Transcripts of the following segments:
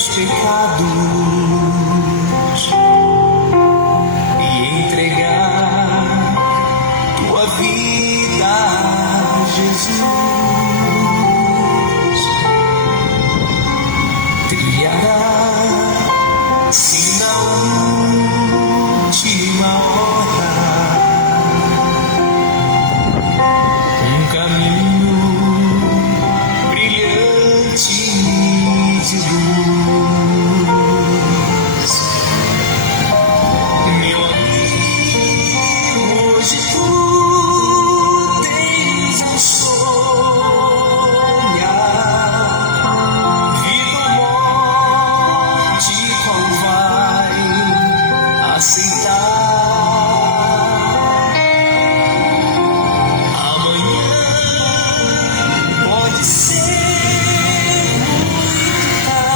meus pecados e entregar tua vida a Jesus. Trilhará-se na última hora um caminho brilhante de luz. Meu amigo, hoje tu tens um sonhar, vida ou morte, qual vai aceitar? Amanhã pode ser muito tarde.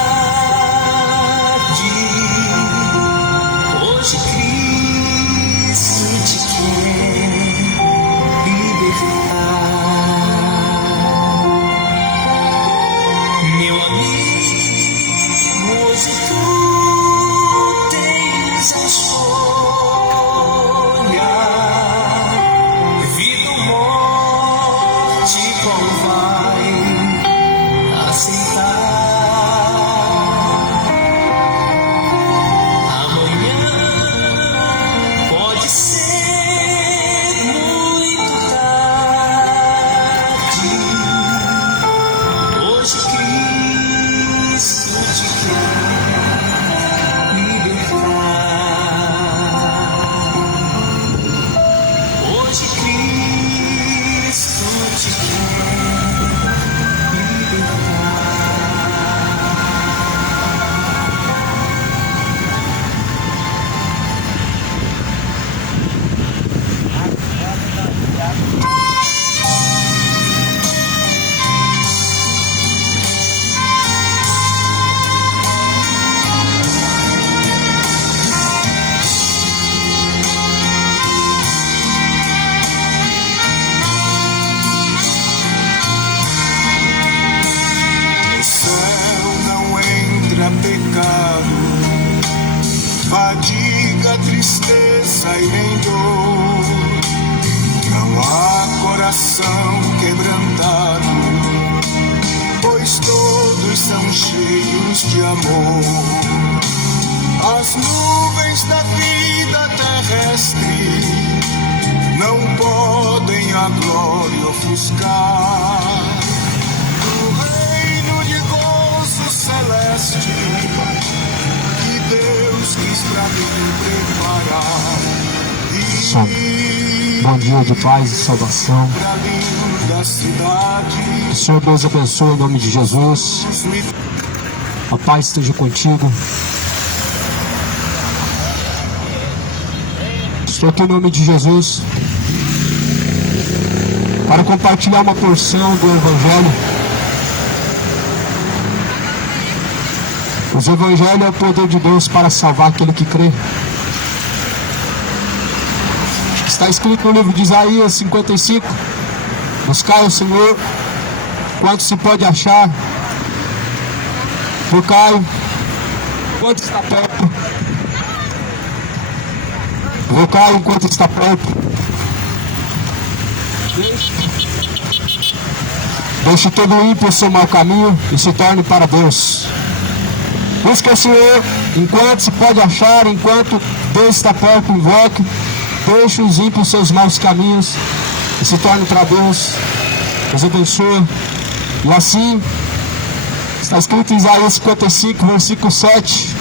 Hoje Cristo te quer libertar. Meu amigo, hoje tu tens um sonhar, vida ou morte, qual vai aceitar? Amanhã pode ser muito tarde. Hoje Cristo te quer libertar. Hoje Cristo te quer no céu não entra pecado, fadiga, tristeza e nem dor. Não há coração quebrantado, pois todos são cheios de amor. As nuvens da vida terrestre não podem a glória ofuscar. No reino de gozo celeste que Deus quis pra mim preparar. Bom dia de paz e salvação. Pra linda cidade, Que o Senhor Deus abençoe em nome de Jesus. A paz esteja contigo. Estou aqui em nome de Jesus para compartilhar uma porção do Evangelho. O Evangelho é o poder de Deus para salvar aquele que crê. Está escrito no livro de Isaías 55: buscai o Senhor quanto se pode achar, buscai enquanto está perto, buscai enquanto está perto. Deixe todo ímpio o seu mau caminho e se torne para Deus. Busque o Senhor enquanto se pode achar, enquanto Deus está perto, invoque. Deixe os ímpios seus maus caminhos e se torne para Deus. Deus abençoe. E assim, está escrito em Isaías 55, versículo 7.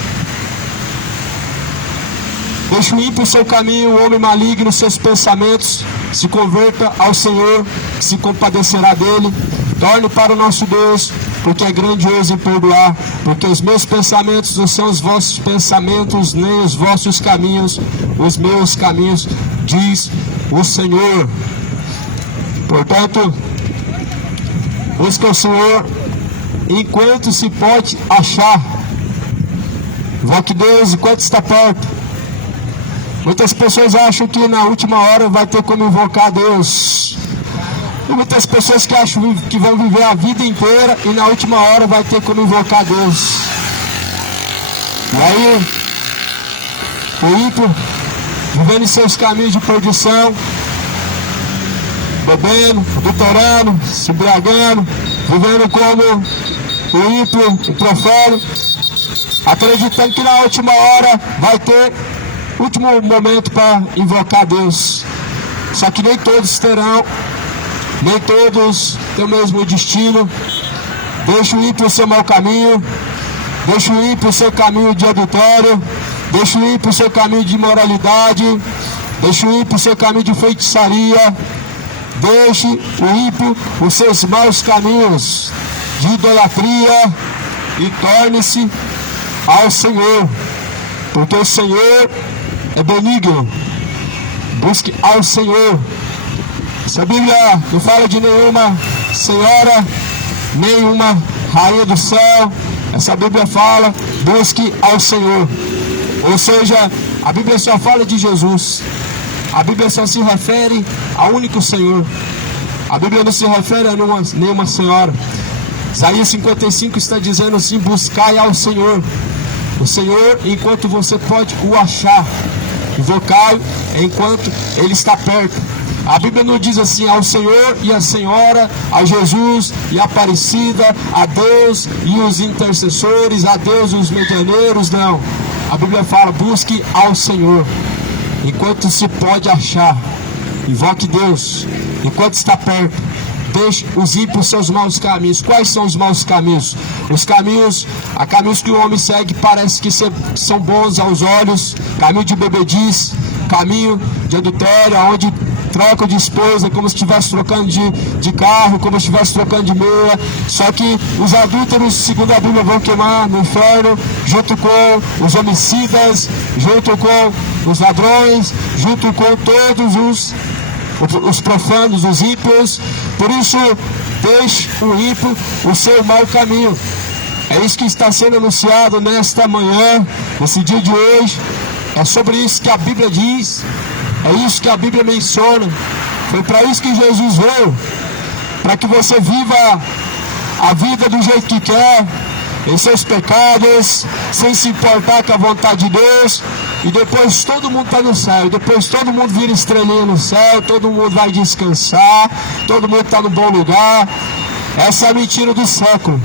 Deixe o ímpio o seu caminho, o homem maligno os seus pensamentos. Se converta ao Senhor, que se compadecerá dele. Torne para o nosso Deus, porque é grandioso em perdoar. Porque os meus pensamentos não são os vossos pensamentos, nem os vossos caminhos, os meus caminhos, diz o Senhor. Portanto, busca o Senhor enquanto se pode achar. Invoque Deus enquanto está perto. Muitas pessoas acham que na última hora vai ter como invocar Deus. E muitas pessoas que acham que vão viver a vida inteira e na última hora vai ter como invocar Deus. E aí, o ímpio, vivendo em seus caminhos de perdição, bebendo, adulterando, se embriagando, vivendo como o ímpio, o profano, acreditando que na última hora vai ter último momento para invocar Deus. Só que nem todos terão, nem todos têm o mesmo destino. Deixa o ímpio o seu mau caminho, deixa o ímpio o seu caminho de adultério, deixa o ímpio o seu caminho de imoralidade, deixa o ímpio o seu caminho de feitiçaria, deixe o ímpio os seus maus caminhos de idolatria e torne-se ao Senhor, porque o Senhor é benigno. Busque ao Senhor. Essa Bíblia não fala de nenhuma senhora, nenhuma rainha do céu. Essa Bíblia fala, busque ao Senhor. Ou seja, a Bíblia só fala de Jesus. A Bíblia só se refere ao único Senhor. A Bíblia não se refere a nenhuma senhora. Isaías 55 está dizendo assim: buscai ao Senhor. O Senhor, enquanto você pode o achar. Invocai enquanto Ele está perto. A Bíblia não diz assim: ao Senhor e a Senhora, a Jesus e a Aparecida, a Deus e os intercessores, a Deus e os medianeiros. Não. A Bíblia fala: busque ao Senhor enquanto se pode achar. Invoque Deus enquanto está perto. Deixe os ímpios seus maus caminhos. Quais são os maus caminhos? Os caminhos, há caminhos que o homem segue, parece que são bons aos olhos. Caminho de bebedice, caminho de adultério, onde troca de esposa, como se estivesse trocando de carro, como se estivesse trocando de meia. Só que os adúlteros, segundo a Bíblia, vão queimar no inferno, junto com os homicidas, junto com os ladrões, junto com todos os profanos, os ímpios. Por isso, deixe o ímpio o seu mau caminho. É isso que está sendo anunciado nesta manhã, nesse dia de hoje. É sobre isso que a Bíblia diz. É isso que a Bíblia menciona. Foi para isso que Jesus veio, para que você viva a vida do jeito que quer, em seus pecados, sem se importar com a vontade de Deus. E depois todo mundo está no céu, depois todo mundo vira estrelinha no céu, todo mundo vai descansar, todo mundo está no bom lugar. Essa é a mentira do século.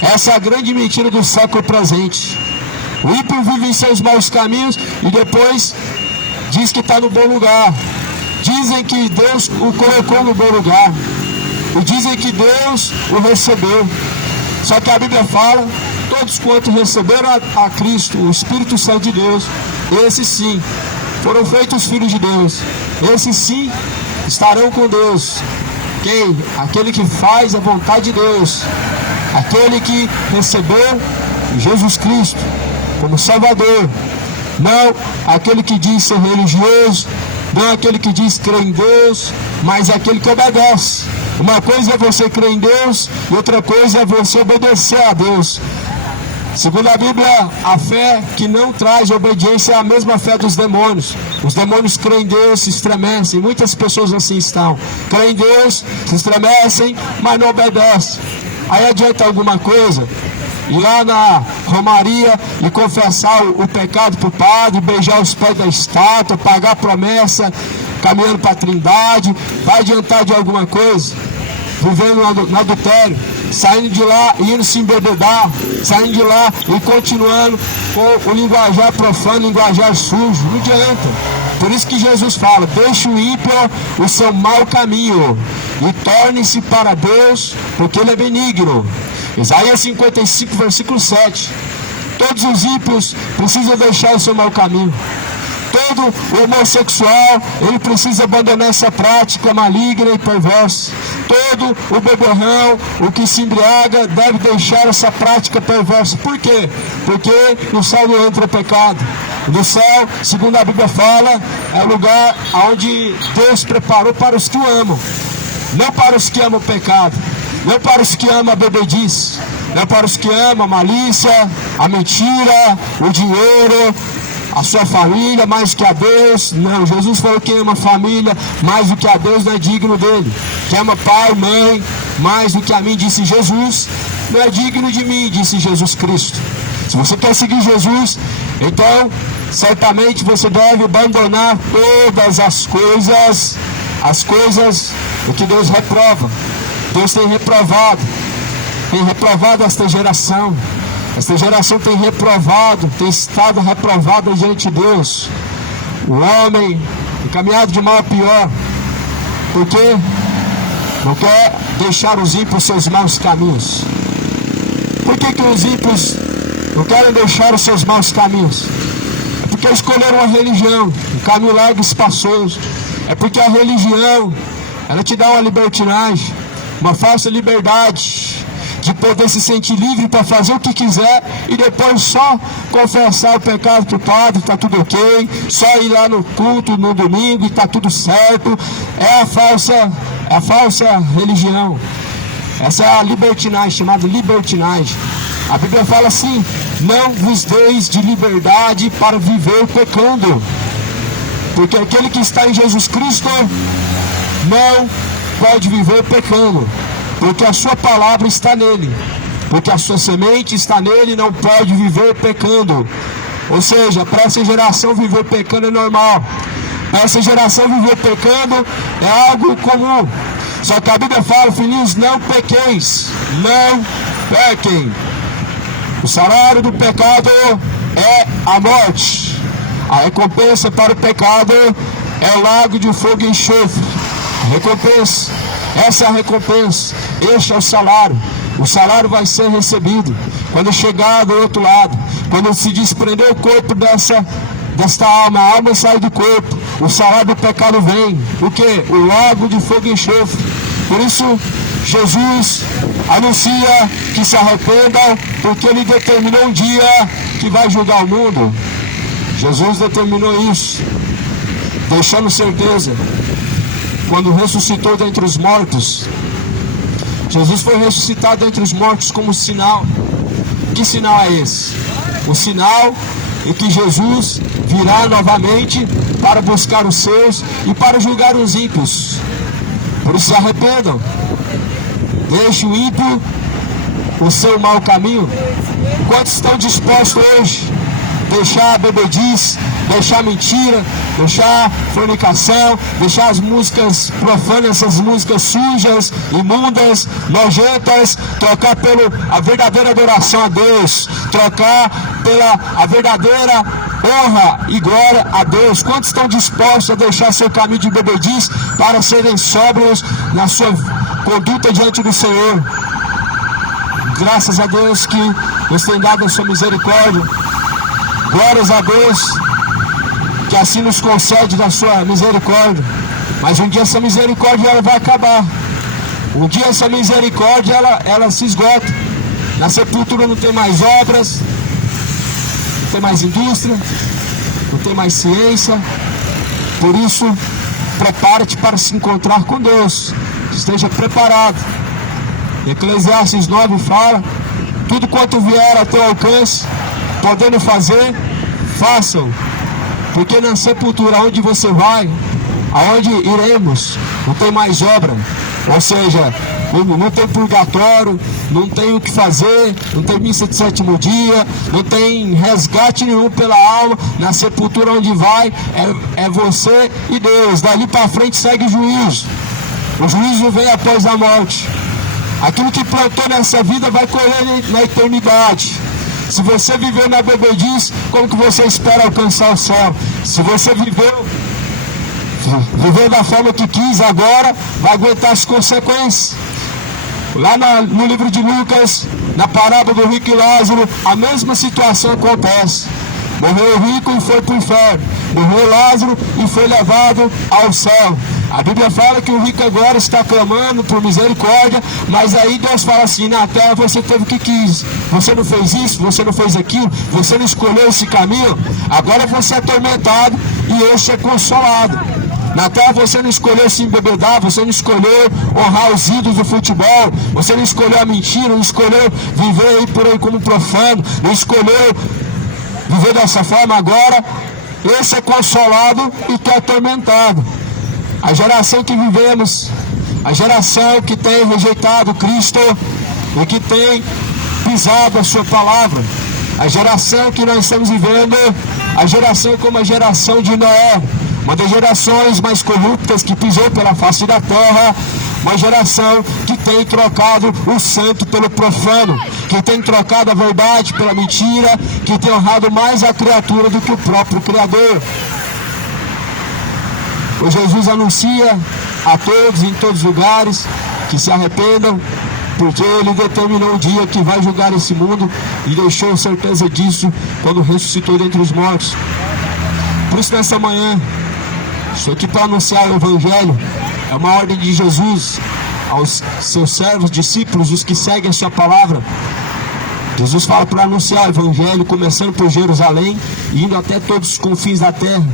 Essa é a grande mentira do século presente. O ímpio vive em seus maus caminhos e depois diz que está no bom lugar. Dizem que Deus o colocou no bom lugar. E dizem que Deus o recebeu. Só que a Bíblia fala: todos quantos receberam a Cristo, o Espírito Santo de Deus, esses sim foram feitos filhos de Deus. Esses sim estarão com Deus. Quem? Aquele que faz a vontade de Deus. Aquele que recebeu Jesus Cristo como Salvador. Não aquele que diz ser religioso, não aquele que diz crer em Deus, mas aquele que obedece. Uma coisa é você crer em Deus e outra coisa é você obedecer a Deus. Segundo a Bíblia, a fé que não traz obediência é a mesma fé dos demônios. Os demônios creem em Deus, se estremecem. Muitas pessoas assim estão. Creem em Deus, se estremecem, mas não obedecem. Aí adianta alguma coisa? Ir lá na romaria e confessar o pecado para o padre, beijar os pés da estátua, pagar a promessa, caminhando para a Trindade. Vai adiantar de alguma coisa? Vivendo no adultério, saindo de lá e indo se embebedar, saindo de lá e continuando com o linguajar profano, linguajar sujo. Não adianta. Por isso que Jesus fala: deixe o ímpio o seu mau caminho e torne-se para Deus, porque Ele é benigno. Isaías 55, versículo 7. Todos os ímpios precisam deixar o seu mau caminho. Todo o homossexual, ele precisa abandonar essa prática maligna e perversa. Todo o beberrão, o que se embriaga, deve deixar essa prática perversa. Por quê? Porque no céu não entra o pecado. No céu, segundo a Bíblia fala, é o lugar onde Deus preparou para os que o amam. Não para os que amam o pecado. Não para os que amam a bebedice. Não para os que amam a malícia, a mentira, o dinheiro, a sua família mais que a Deus. Não, Jesus falou que ama a família mais do que a Deus não é digno dele. Que ama pai, mãe mais do que a mim, disse Jesus, não é digno de mim, disse Jesus Cristo. Se você quer seguir Jesus, então certamente você deve abandonar todas as coisas o que Deus reprova. Deus tem reprovado esta geração. Esta geração tem estado reprovada diante de Deus. O homem encaminhado de mal a pior, porque não quer deixar os ímpios seus maus caminhos. Por que os ímpios não querem deixar os seus maus caminhos? É porque escolheram a religião, um caminho largo e espaçoso. É porque a religião, ela te dá uma libertinagem, uma falsa liberdade de poder se sentir livre para fazer o que quiser e depois só confessar o pecado para o padre, está tudo ok, só ir lá no culto no domingo e está tudo certo. É a falsa religião. Essa é a libertinagem, chamada libertinagem. A Bíblia fala assim: não vos deis de liberdade para viver pecando, porque aquele que está em Jesus Cristo não pode viver pecando, porque a sua palavra está nele, porque a sua semente está nele, não pode viver pecando. Ou seja, para essa geração viver pecando é normal, para essa geração viver pecando é algo comum. Só que a Bíblia fala: filhinhos, não pequeis, não pequem. O salário do pecado é a morte. A recompensa para o pecado é o lago de fogo e enxofre. A recompensa, essa é a recompensa, este é o salário. O salário vai ser recebido quando chegar do outro lado, quando se desprender o corpo desta alma, a alma sai do corpo, o salário do pecado vem. O que? O lago de fogo e enxofre. Por isso Jesus anuncia que se arrependam, porque Ele determinou um dia que vai julgar o mundo. Jesus determinou isso, deixando certeza. Quando ressuscitou dentre os mortos, Jesus foi ressuscitado dentre os mortos como sinal. Que sinal é esse? O sinal é que Jesus virá novamente para buscar os seus e para julgar os ímpios. Por isso se arrependam. Deixe o ímpio o seu mau caminho. Quantos estão dispostos hoje a deixar a bebedice, deixar mentira, deixar fornicação, deixar as músicas profanas, essas músicas sujas, imundas, nojentas, trocar a verdadeira adoração a Deus, trocar a verdadeira honra e glória a Deus? Quantos estão dispostos a deixar seu caminho de bebedice para serem sóbrios na sua conduta diante do Senhor? Graças a Deus que nos tem dado a sua misericórdia. Glórias a Deus que assim nos concede da sua misericórdia. Mas um dia essa misericórdia ela vai acabar. Um dia essa misericórdia ela se esgota. Na sepultura não tem mais obras, não tem mais indústria, não tem mais ciência. Por isso, prepara-te para se encontrar com Deus. Esteja preparado. Eclesiastes 9 fala: tudo quanto vier a teu alcance, podendo fazer, façam. Porque na sepultura onde você vai, aonde iremos, não tem mais obra. Ou seja, não tem purgatório, não tem o que fazer, não tem missa de sétimo dia, não tem resgate nenhum pela alma. Na sepultura onde vai, é você e Deus. Dali para frente segue o juízo. O juízo vem após a morte. Aquilo que plantou nessa vida vai colher na eternidade. Se você viveu na bebedice, como que você espera alcançar o céu? Se você viveu da forma que quis, agora vai aguentar as consequências. Lá no livro de Lucas, na parábola do rico e Lázaro, a mesma situação acontece. Morreu o rico e foi para o inferno. Morreu Lázaro e foi levado ao céu. A Bíblia fala que o rico agora está clamando por misericórdia, mas aí Deus fala assim: na terra você teve o que quis, você não fez isso, você não fez aquilo, você não escolheu esse caminho, agora você é atormentado e este é consolado. Na terra você não escolheu se embebedar, você não escolheu honrar os ídolos do futebol, você não escolheu a mentira, não escolheu viver aí por aí como profano, não escolheu viver dessa forma. Agora esse é consolado e tu é atormentado. A geração que vivemos, a geração que tem rejeitado Cristo e que tem pisado a sua palavra, A geração que nós estamos vivendo, a geração como a geração de Noé, uma das gerações mais corruptas que pisou pela face da terra, uma geração que tem trocado o santo pelo profano, que tem trocado a verdade pela mentira, que tem honrado mais a criatura do que o próprio Criador. O Jesus anuncia a todos, em todos os lugares, que se arrependam, porque Ele determinou o dia que vai julgar esse mundo e deixou certeza disso quando ressuscitou dentre os mortos. Por isso, nessa manhã, estou aqui para anunciar o Evangelho. É uma ordem de Jesus aos seus servos, discípulos, os que seguem a sua palavra. Jesus fala para anunciar o Evangelho, começando por Jerusalém e indo até todos os confins da terra.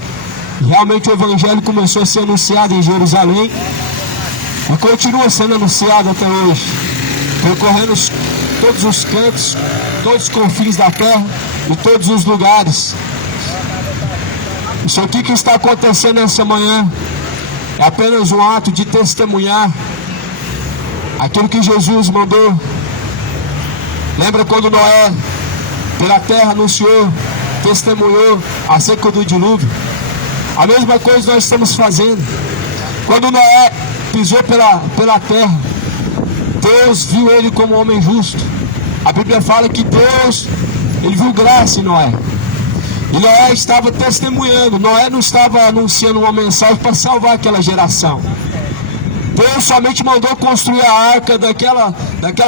E realmente o Evangelho começou a ser anunciado em Jerusalém e continua sendo anunciado até hoje, percorrendo todos os cantos, todos os confins da terra e todos os lugares. Isso aqui que está acontecendo nessa manhã é apenas um ato de testemunhar aquilo que Jesus mandou. Lembra quando Noé, pela terra, anunciou, testemunhou acerca do dilúvio? A mesma coisa nós estamos fazendo. Quando Noé pisou pela terra, Deus viu ele como um homem justo. A Bíblia fala que Deus, Ele viu graça em Noé. E Noé estava testemunhando. Noé não estava anunciando uma mensagem para salvar aquela geração. Deus somente mandou construir a arca daquela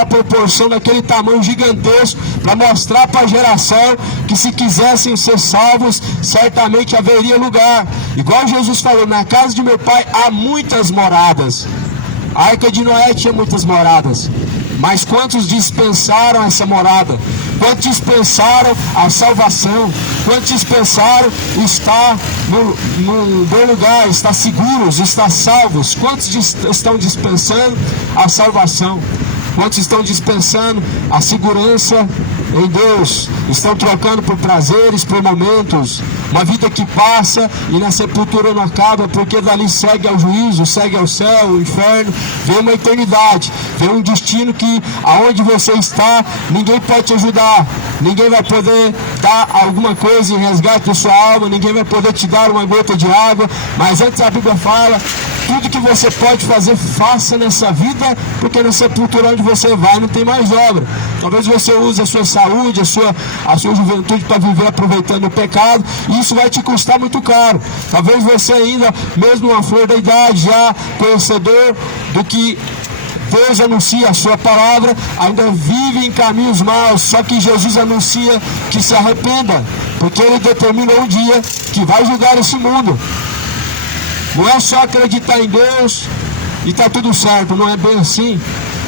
proporção, daquele tamanho gigantesco, para mostrar para a geração que se quisessem ser salvos, certamente haveria lugar. Igual Jesus falou, na casa de meu pai há muitas moradas. A arca de Noé tinha muitas moradas, mas quantos dispensaram essa morada? Quantos dispensaram a salvação? Quantos dispensaram estar no bom lugar, estar seguros, estar salvos? Quantos estão dispensando a salvação? Quantos estão dispensando a segurança em Deus? Estão trocando por prazeres, por momentos, uma vida que passa e na sepultura não acaba, porque dali segue ao juízo, segue ao céu, o inferno, vem uma eternidade, vem um destino que aonde você está, ninguém pode te ajudar, ninguém vai poder dar alguma coisa em resgate da sua alma, ninguém vai poder te dar uma gota de água, mas antes a Bíblia fala, tudo que você pode fazer, faça nessa vida, porque na sepultura onde você vai não tem mais obra. Talvez você use a sua saúde, a sua juventude para viver aproveitando o pecado, e isso vai te custar muito caro. Talvez você ainda, mesmo uma flor da idade, já conhecedor do que Deus anuncia a sua palavra, ainda vive em caminhos maus, só que Jesus anuncia que se arrependa, porque Ele determinou um dia que vai julgar esse mundo. Não é só acreditar em Deus e está tudo certo, não é bem assim.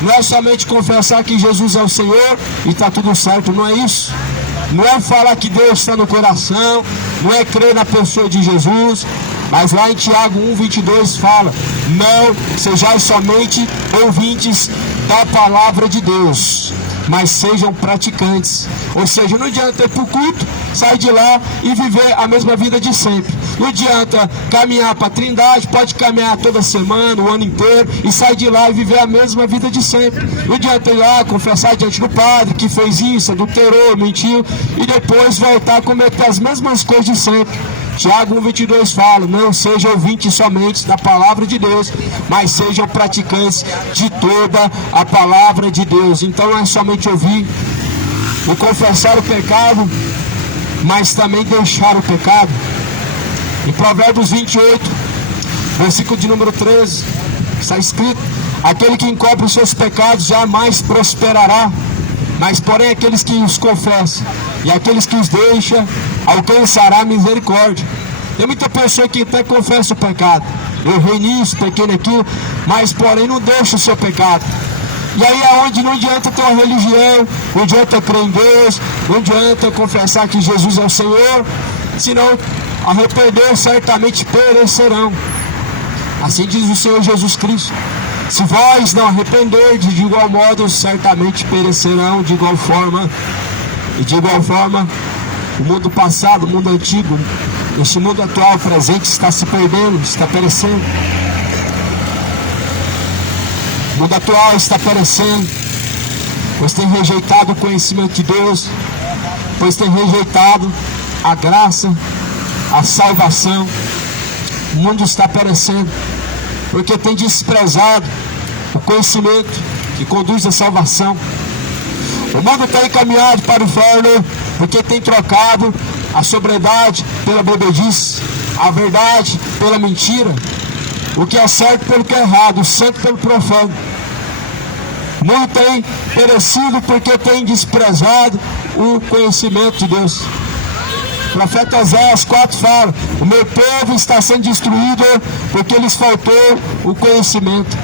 Não é somente confessar que Jesus é o Senhor e está tudo certo, não é isso. Não é falar que Deus está no coração, não é crer na pessoa de Jesus, mas lá em Tiago 1:22 fala, não sejais somente ouvintes da palavra de Deus, mas sejam praticantes. Ou seja, não adianta ir para o culto, sair de lá e viver a mesma vida de sempre. Não adianta caminhar para a Trindade, pode caminhar toda semana, o ano inteiro, e sair de lá e viver a mesma vida de sempre. Não adianta ir lá confessar diante do padre que fez isso, adulterou, mentiu, e depois voltar a cometer as mesmas coisas de sempre. Tiago 1:22 fala, não sejam ouvintes somente da palavra de Deus, mas sejam praticantes de toda a palavra de Deus. Então não é somente ouvir e confessar o pecado, mas também deixar o pecado. Em Provérbios 28, versículo de número 13, está escrito, aquele que encobre os seus pecados jamais prosperará, mas porém aqueles que os confessam e aqueles que os deixam alcançará misericórdia. Tem muita pessoa que até confessa o pecado, eu errei nisso, pequei naquilo, mas porém não deixa o seu pecado. E aí é onde não adianta ter uma religião, não adianta crer em Deus, não adianta confessar que Jesus é o Senhor, senão arrepender certamente perecerão. Assim diz o Senhor Jesus Cristo. Se vós não arrependerdes, de igual modo certamente perecerão de igual forma. E de igual forma, o mundo passado, o mundo antigo, este mundo atual, presente, está se perdendo, está perecendo. O mundo atual está perecendo, pois tem rejeitado o conhecimento de Deus, pois tem rejeitado a graça, a salvação. O mundo está perecendo, porque tem desprezado o conhecimento que conduz à salvação. O mundo está encaminhado para o inferno, porque tem trocado a sobriedade pela bebedice, a verdade pela mentira, o que é certo pelo que é errado, o santo pelo profano. O mundo tem perecido porque tem desprezado o conhecimento de Deus. O profeta Oséias 4 fala: o meu povo está sendo destruído porque lhes faltou o conhecimento.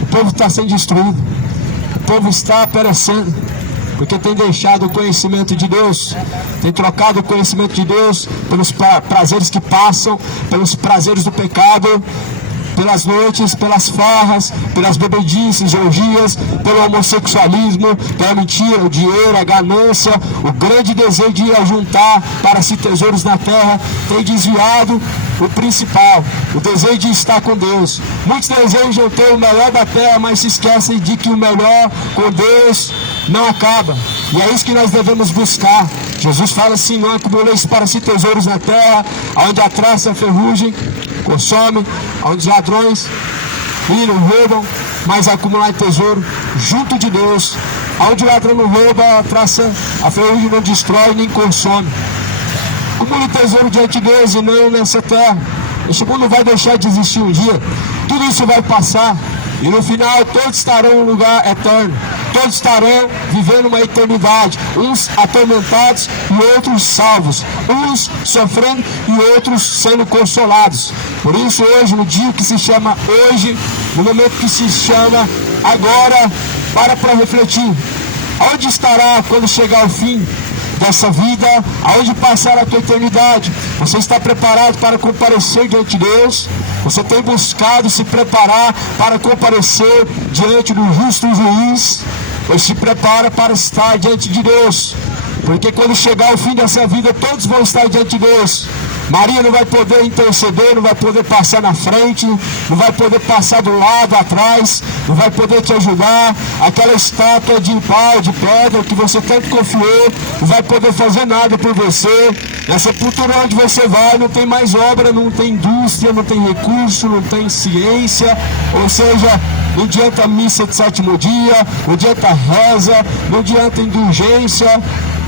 O povo está sendo destruído, o povo está perecendo porque tem deixado o conhecimento de Deus, tem trocado o conhecimento de Deus pelos prazeres que passam, pelos prazeres do pecado, pelas noites, pelas farras, pelas bebedices, orgias, pelo homossexualismo, pela mentira, o dinheiro, a ganância, o grande desejo de ajuntar para si tesouros na terra, tem desviado o principal, o desejo de estar com Deus. Muitos desejam ter o melhor da terra, mas se esquecem de que o melhor com Deus não acaba. E é isso que nós devemos buscar. Jesus fala assim: não acumuleis para si tesouros na terra, onde a traça e a ferrugem consome, onde os ladrões viram, roubam, mas acumular tesouro junto de Deus, onde o ladrão não rouba, a traça, a ferrugem não destrói nem consome. Acumule tesouro diante de Deus e não nessa terra. Este mundo vai deixar de existir um dia, tudo isso vai passar, e no final todos estarão em um lugar eterno, todos estarão vivendo uma eternidade, uns atormentados e outros salvos, uns sofrendo e outros sendo consolados. Por isso hoje, no dia que se chama hoje, no momento que se chama agora, para refletir. Onde estará quando chegar o fim dessa vida? Aonde passar a tua eternidade? Você está preparado para comparecer diante de Deus? Você tem buscado se preparar para comparecer diante do justo juiz? Pois se prepara para estar diante de Deus, porque quando chegar o fim dessa vida, todos vão estar diante de Deus. Maria não vai poder interceder, não vai poder passar na frente, não vai poder passar do lado, atrás, não vai poder te ajudar. Aquela estátua de pau, de pedra que você tanto confiou, não vai poder fazer nada por você. Na sepultura onde você vai, não tem mais obra, não tem indústria, não tem recurso, não tem ciência. Ou seja, não adianta missa de sétimo dia, não adianta reza, não adianta indulgência.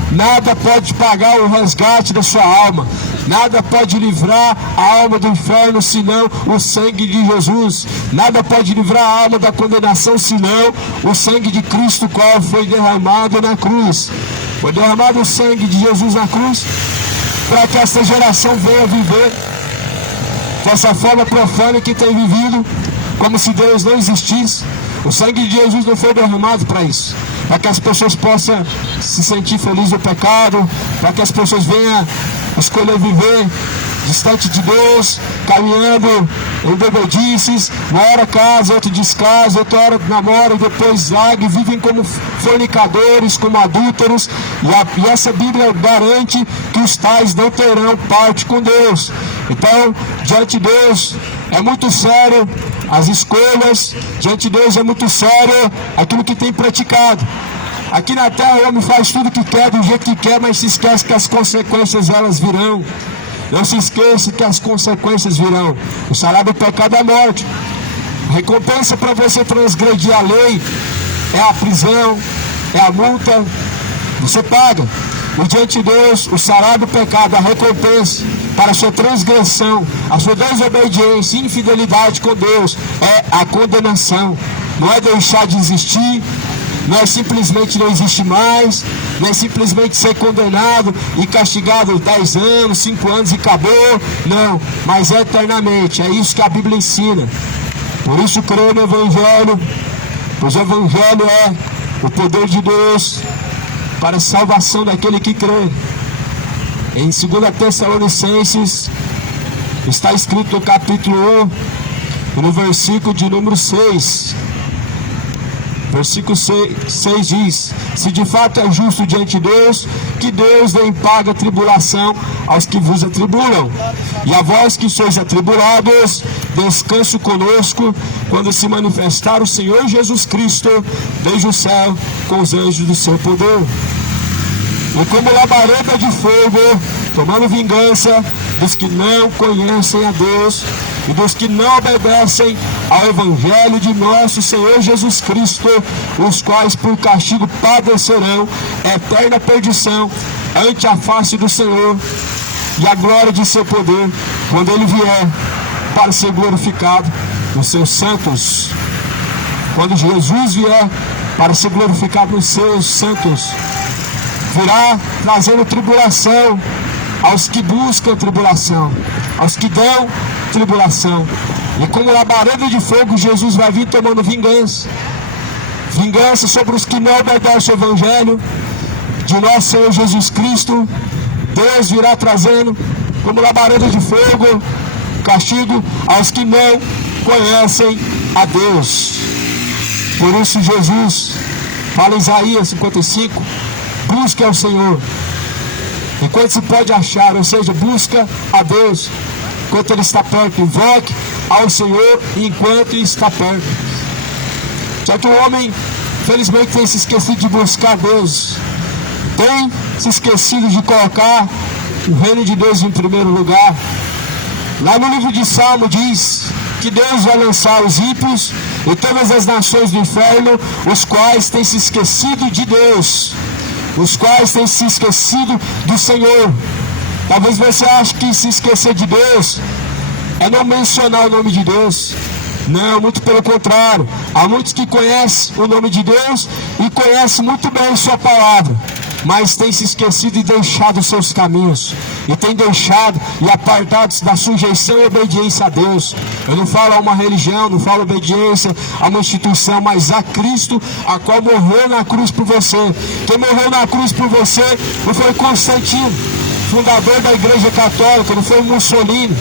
Nada pode pagar o resgate da sua alma. Nada pode livrar a alma do inferno senão o sangue de Jesus. Nada pode livrar a alma da condenação senão o sangue de Cristo, qual foi derramado na cruz. Foi derramado o sangue de Jesus na cruz para que essa geração venha viver dessa forma profana que tem vivido, como se Deus não existisse. O sangue de Jesus não foi derramado para isso, para que as pessoas possam se sentir felizes do pecado, para que as pessoas venham escolher viver distante de Deus, caminhando em bebedices, uma hora casa, outra descasa, outra hora namora e depois larga, e vivem como fornicadores, como adúlteros, e essa Bíblia garante que os tais não terão parte com Deus. Então, diante de Deus é muito sério as escolhas, diante de Deus é muito sério aquilo que tem praticado. Aqui na terra o homem faz tudo que quer, do jeito que quer, mas se esquece que as consequências elas virão. Não se esqueça que as consequências virão. O salário do pecado é a morte. A recompensa para você transgredir a lei é a prisão, é a multa. Você paga. E diante de Deus, o salário do pecado, a recompensa para a sua transgressão, a sua desobediência e infidelidade com Deus é a condenação. Não é deixar de existir, não é simplesmente não existir mais, não é simplesmente ser condenado e castigado 10 anos, 5 anos e acabou. Não, mas é eternamente. É isso que a Bíblia ensina. Por isso creio no Evangelho, pois o Evangelho é o poder de Deus para a salvação daquele que crê. Em 2 Tessalonicenses está escrito no capítulo 1, no versículo de número 6. Versículo 6 diz: se de fato é justo diante de Deus, que Deus dê em paga tribulação aos que vos atribulam, e a vós que sois atribulados, descanso conosco, quando se manifestar o Senhor Jesus Cristo desde o céu com os anjos do seu poder. e como labareda de fogo, tomando vingança dos que não conhecem a Deus e dos que não obedecem ao Evangelho de nosso Senhor Jesus Cristo, os quais por castigo padecerão eterna perdição ante a face do Senhor e a glória de seu poder, quando ele vier para ser glorificado nos seus santos. Quando Jesus vier para ser glorificado nos seus santos, virá trazendo tribulação aos que buscam tribulação, aos que dão tribulação. E como labareda de fogo, Jesus vai vir tomando vingança. Vingança sobre os que não obedecem ao Evangelho de nosso Senhor Jesus Cristo. Deus virá trazendo como labareda de fogo castigo aos que não conhecem a Deus. Por isso Jesus fala em Isaías 55, busque ao Senhor enquanto se pode achar, ou seja, busca a Deus enquanto Ele está perto, invoque ao Senhor enquanto está perto. Só que o homem, felizmente, tem se esquecido de buscar Deus, tem se esquecido de colocar o reino de Deus em primeiro lugar. Lá no livro de Salmo diz que Deus vai lançar os ímpios e todas as nações do inferno, os quais têm se esquecido de Deus, os quais têm se esquecido do Senhor. Talvez você ache que se esquecer de Deus é não mencionar o nome de Deus. Não, muito pelo contrário. Há muitos que conhecem o nome de Deus e conhecem muito bem sua palavra, mas têm se esquecido e deixado os seus caminhos, e têm deixado e apartado da sujeição e obediência a Deus. Eu não falo a uma religião, não falo obediência a uma instituição, mas a Cristo, a qual morreu na cruz por você. Quem morreu na cruz por você não foi Constantino, fundador da Igreja Católica, não foi Mussolini,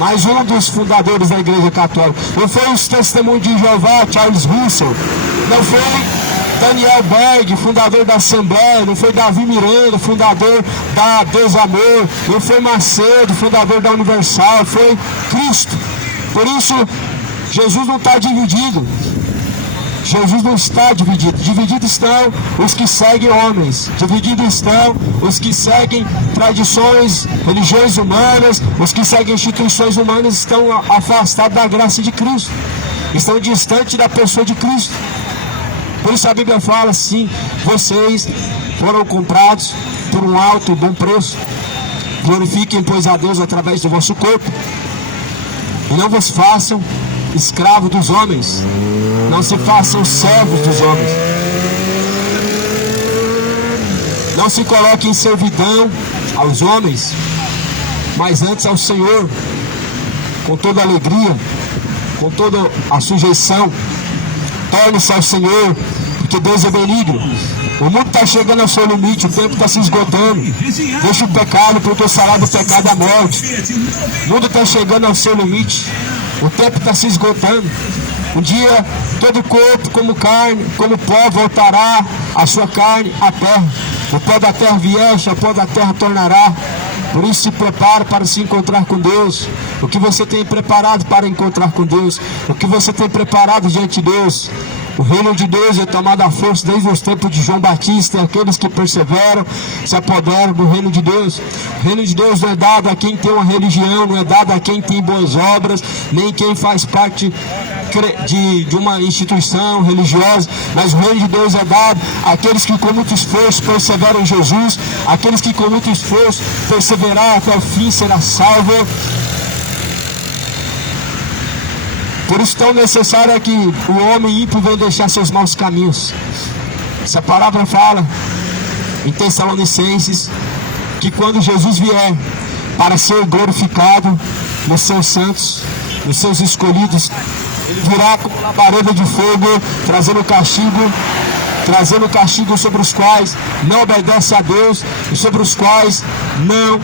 mas um dos fundadores da Igreja Católica. Não foi os Testemunhos de Jeová, Charles Russell, não foi Daniel Berg, fundador da Assembleia, não foi Davi Miranda, fundador da Deus Amor, não foi Macedo, fundador da Universal, foi Cristo. Por isso, Jesus não está dividido. Jesus não está dividido. Divididos estão os que seguem homens, divididos estão os que seguem tradições, religiões humanas, os que seguem instituições humanas estão afastados da graça de Cristo, estão distantes da pessoa de Cristo. Por isso a Bíblia fala assim: vocês foram comprados por um alto e bom preço. Glorifiquem, pois, a Deus através do vosso corpo, e não vos façam escravos dos homens, não se façam servos dos homens, não se coloquem em servidão aos homens, mas antes ao Senhor, com toda alegria, com toda a sujeição. Torne-se ao Senhor, porque Deus é benigno. O mundo está chegando ao seu limite, o tempo está se esgotando. Deixa o pecado, porque o salário do pecado é a morte. O mundo está chegando ao seu limite, o tempo está se esgotando. Um dia, todo corpo, como carne, como pó, voltará a sua carne à terra. O pó da terra vieste, o pó da terra tornará. Por isso se prepare para se encontrar com Deus. O que você tem preparado para encontrar com Deus? O que você tem preparado diante de Deus? O reino de Deus é tomado à força desde os tempos de João Batista, e aqueles que perseveram se apoderam do reino de Deus. O reino de Deus não é dado a quem tem uma religião, não é dado a quem tem boas obras, nem quem faz parte de uma instituição religiosa, mas o reino de Deus é dado àqueles que com muito esforço perseveram em Jesus, aqueles que com muito esforço perseverar até o fim será salvo. Por isso tão necessário é que o homem ímpio venha deixar seus maus caminhos. Essa palavra fala em Tessalonicenses que quando Jesus vier para ser glorificado nos seus santos, nos seus escolhidos, Ele virá com uma labareda de fogo, trazendo castigo sobre os quais não obedecem a Deus e sobre os quais não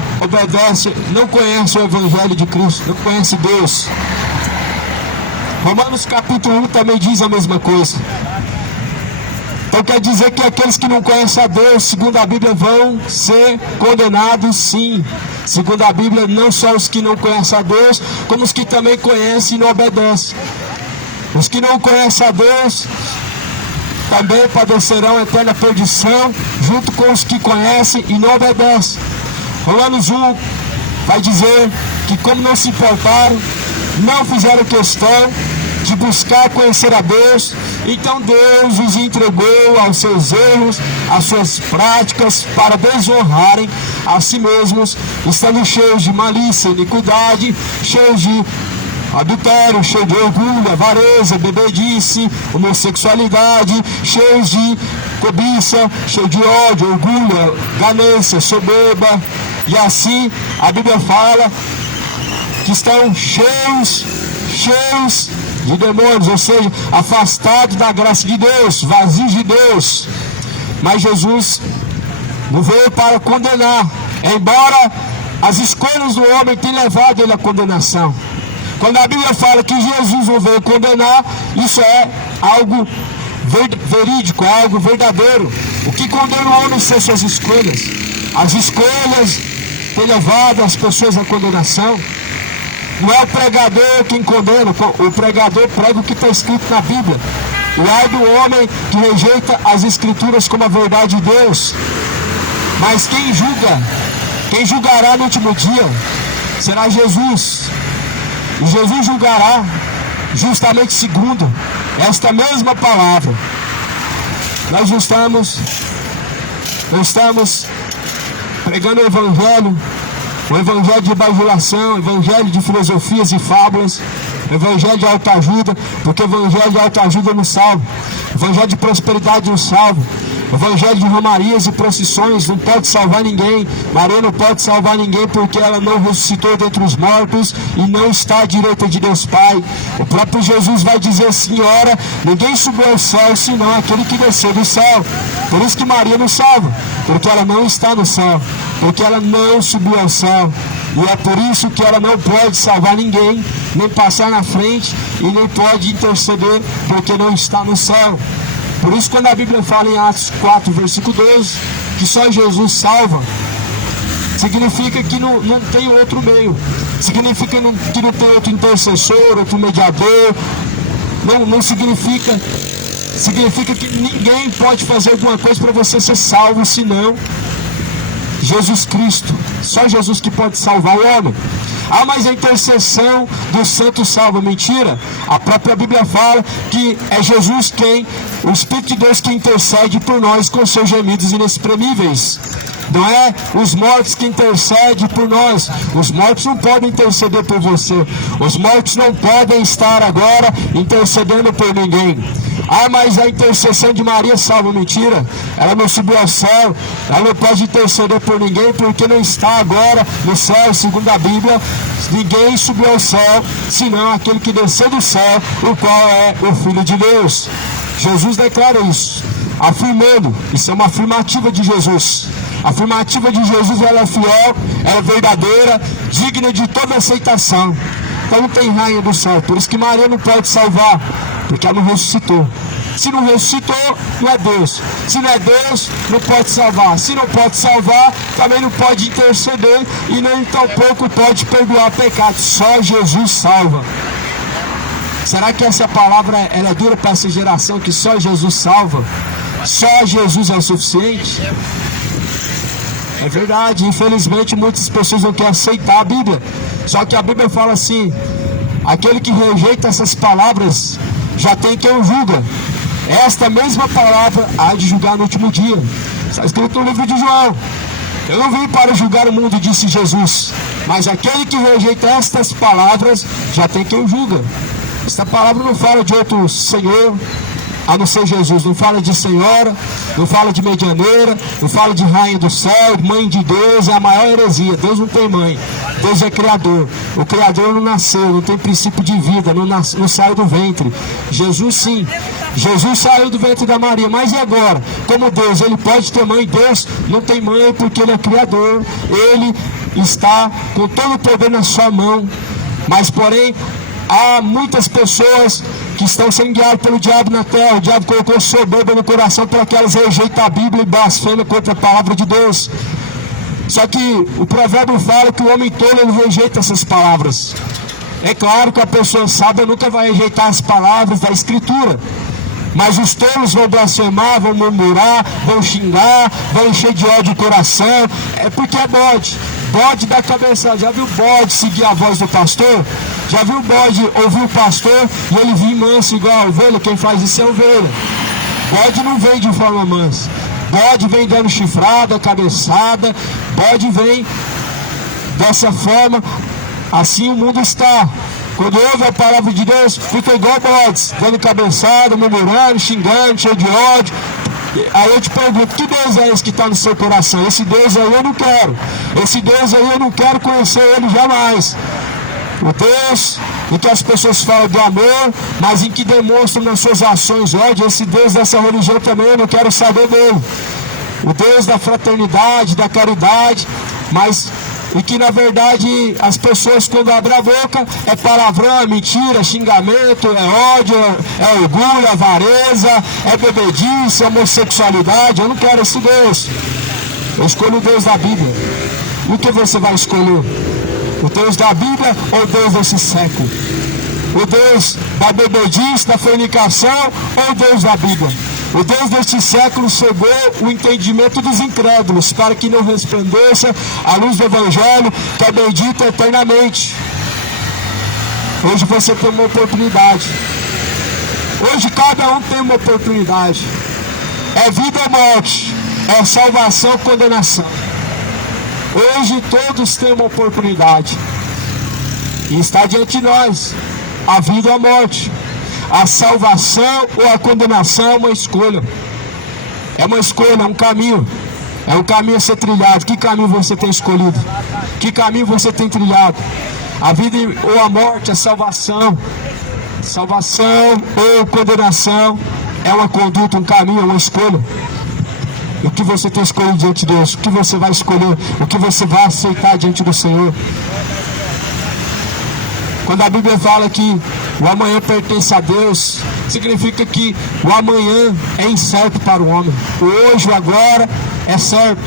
conhecem o Evangelho de Cristo, não conhecem Deus. Romanos capítulo 1 também diz a mesma coisa. Então quer dizer que aqueles que não conhecem a Deus, segundo a Bíblia, vão ser condenados, sim. Segundo a Bíblia, não só os que não conhecem a Deus, como os que também conhecem e não obedecem. Os que não conhecem a Deus também padecerão eterna perdição, junto com os que conhecem e não obedecem. Romanos 1 vai dizer que como não se importaram, não fizeram questão de buscar conhecer a Deus, então Deus os entregou aos seus erros, às suas práticas, para desonrarem a si mesmos, estando cheios de malícia, iniquidade, cheios de adultério, cheios de orgulho, avareza, bebedice, homossexualidade, cheios de cobiça, cheios de ódio, orgulho, ganância, soberba. E assim a Bíblia fala que estão cheios de demônios, ou seja, afastados da graça de Deus, vazios de Deus. Mas Jesus não veio para condenar, embora as escolhas do homem tenham levado ele à condenação. Quando a Bíblia fala que Jesus não veio condenar, isso é algo verídico, é algo verdadeiro. O que condena o homem são suas escolhas. As escolhas têm levado as pessoas à condenação. Não é o pregador quem condena, o pregador prega o que está escrito na Bíblia. O ai do homem que rejeita as escrituras como a verdade de Deus. Mas quem julgará no último dia, será Jesus. E Jesus julgará justamente segundo esta mesma palavra. Nós não estamos pregando o evangelho de bajulação, o evangelho de filosofias e fábulas, o evangelho de autoajuda, porque o evangelho de autoajuda não salva, o evangelho de prosperidade não salva, o evangelho de romarias e procissões não pode salvar ninguém. Maria não pode salvar ninguém porque ela não ressuscitou dentre os mortos e não está à direita de Deus Pai. O próprio Jesus vai dizer assim: ora, ninguém subiu ao céu senão aquele que desceu do céu. Por isso que Maria não salva, porque ela não está no céu, porque ela não subiu ao céu. E é por isso que ela não pode salvar ninguém, nem passar na frente e nem pode interceder, porque não está no céu. Por isso, quando a Bíblia fala em Atos 4, versículo 12, que só Jesus salva, significa que não tem outro meio, significa que não tem outro intercessor, outro mediador, não significa que ninguém pode fazer alguma coisa para você ser salvo, senão Jesus Cristo. Só Jesus que pode salvar o homem. Ah, mas a intercessão do santo salva. Mentira. A própria Bíblia fala que é Jesus o Espírito de Deus que intercede por nós com seus gemidos inexprimíveis. Não é os mortos que intercedem por nós. Os mortos não podem interceder por você. Os mortos não podem estar agora intercedendo por ninguém. Ah, mas a intercessão de Maria salva. Mentira. Ela não subiu ao céu. Ela não pode interceder por ninguém porque não está agora no céu. Segundo a Bíblia, ninguém subiu ao céu senão aquele que desceu do céu, o qual é o Filho de Deus. Jesus declara isso, afirmando. Isso é uma afirmativa de Jesus. A afirmativa de Jesus, ela é fiel, ela é verdadeira, digna de toda aceitação. Então não tem rainha do céu. Por isso que Maria não pode salvar, porque ela não ressuscitou. Se não ressuscitou, não é Deus. Se não é Deus, não pode salvar. Se não pode salvar, também não pode interceder e nem tampouco pode perdoar pecados. Só Jesus salva. Será que essa palavra ela é dura para essa geração, que só Jesus salva? Só Jesus é o suficiente? É verdade, infelizmente muitas pessoas não querem aceitar a Bíblia. Só que a Bíblia fala assim: aquele que rejeita essas palavras já tem quem o julga. Esta mesma palavra há de julgar no último dia. Está escrito no livro de João. Eu não vim para julgar o mundo, disse Jesus, mas aquele que rejeita estas palavras já tem quem o julga. Esta palavra não fala de outro Senhor a não ser Jesus, não fala de senhora, não fala de medianeira, não fala de rainha do céu, mãe de Deus. É a maior heresia. Deus não tem mãe, Deus é criador. O criador não nasceu, não tem princípio de vida, não saiu do ventre. Jesus sim, Jesus saiu do ventre da Maria, mas e agora? Como Deus, ele pode ter mãe? Deus não tem mãe porque ele é criador, ele está com todo o poder na sua mão. Mas porém, há muitas pessoas que estão sendo guiadas pelo diabo na terra. O diabo colocou soberba no coração para que elas rejeitem a Bíblia e blasfemem contra a palavra de Deus. Só que o provérbio fala que o homem tolo ele rejeita essas palavras. É claro que a pessoa sábia nunca vai rejeitar as palavras da Escritura. Mas os tolos vão blasfemar, vão murmurar, vão xingar, vão encher de ódio o coração. É porque é bode. Bode da cabeça. Já viu bode seguir a voz do pastor? Já viu bode ouvir o pastor e ele vir manso igual a ovelha? Quem faz isso é a ovelha. Bode não vem de forma mansa. Bode vem dando chifrada, cabeçada. Bode vem dessa forma. Assim o mundo está. Quando ouve a palavra de Deus, fica igual bodes, dando cabeçada, murmurando, xingando, cheio de ódio. Aí eu te pergunto, que Deus é esse que está no seu coração? Esse Deus aí eu não quero. Esse Deus aí eu não quero conhecer ele jamais. O Deus em que as pessoas falam de amor, mas em que demonstram nas suas ações ódio, esse Deus dessa religião também eu não quero saber dele. O Deus da fraternidade, da caridade, mas e que na verdade as pessoas quando abrem a boca é palavrão, é mentira, é xingamento, é ódio, é orgulho, é avareza, é bebedice, é homossexualidade. Eu não quero esse Deus. Eu escolho o Deus da Bíblia. E o que você vai escolher? O Deus da Bíblia ou o Deus desse século? O Deus da bebedice, da fornicação ou o Deus da Bíblia? O Deus deste século cegou o entendimento dos incrédulos para que não resplandeça a luz do Evangelho que é bendito eternamente. Hoje você tem uma oportunidade. Hoje cada um tem uma oportunidade. É vida ou morte, é salvação ou condenação. Hoje todos têm uma oportunidade. E está diante de nós a vida ou a morte. A salvação ou a condenação é uma escolha. É uma escolha, é um caminho. É um caminho a ser trilhado. Que caminho você tem escolhido? Que caminho você tem trilhado? A vida ou a morte, a salvação. Salvação ou condenação é uma conduta, um caminho, é uma escolha. O que você tem escolhido diante de Deus? O que você vai escolher? O que você vai aceitar diante do Senhor? Quando a Bíblia fala que o amanhã pertence a Deus, significa que o amanhã é incerto para o homem. O hoje, o agora é certo.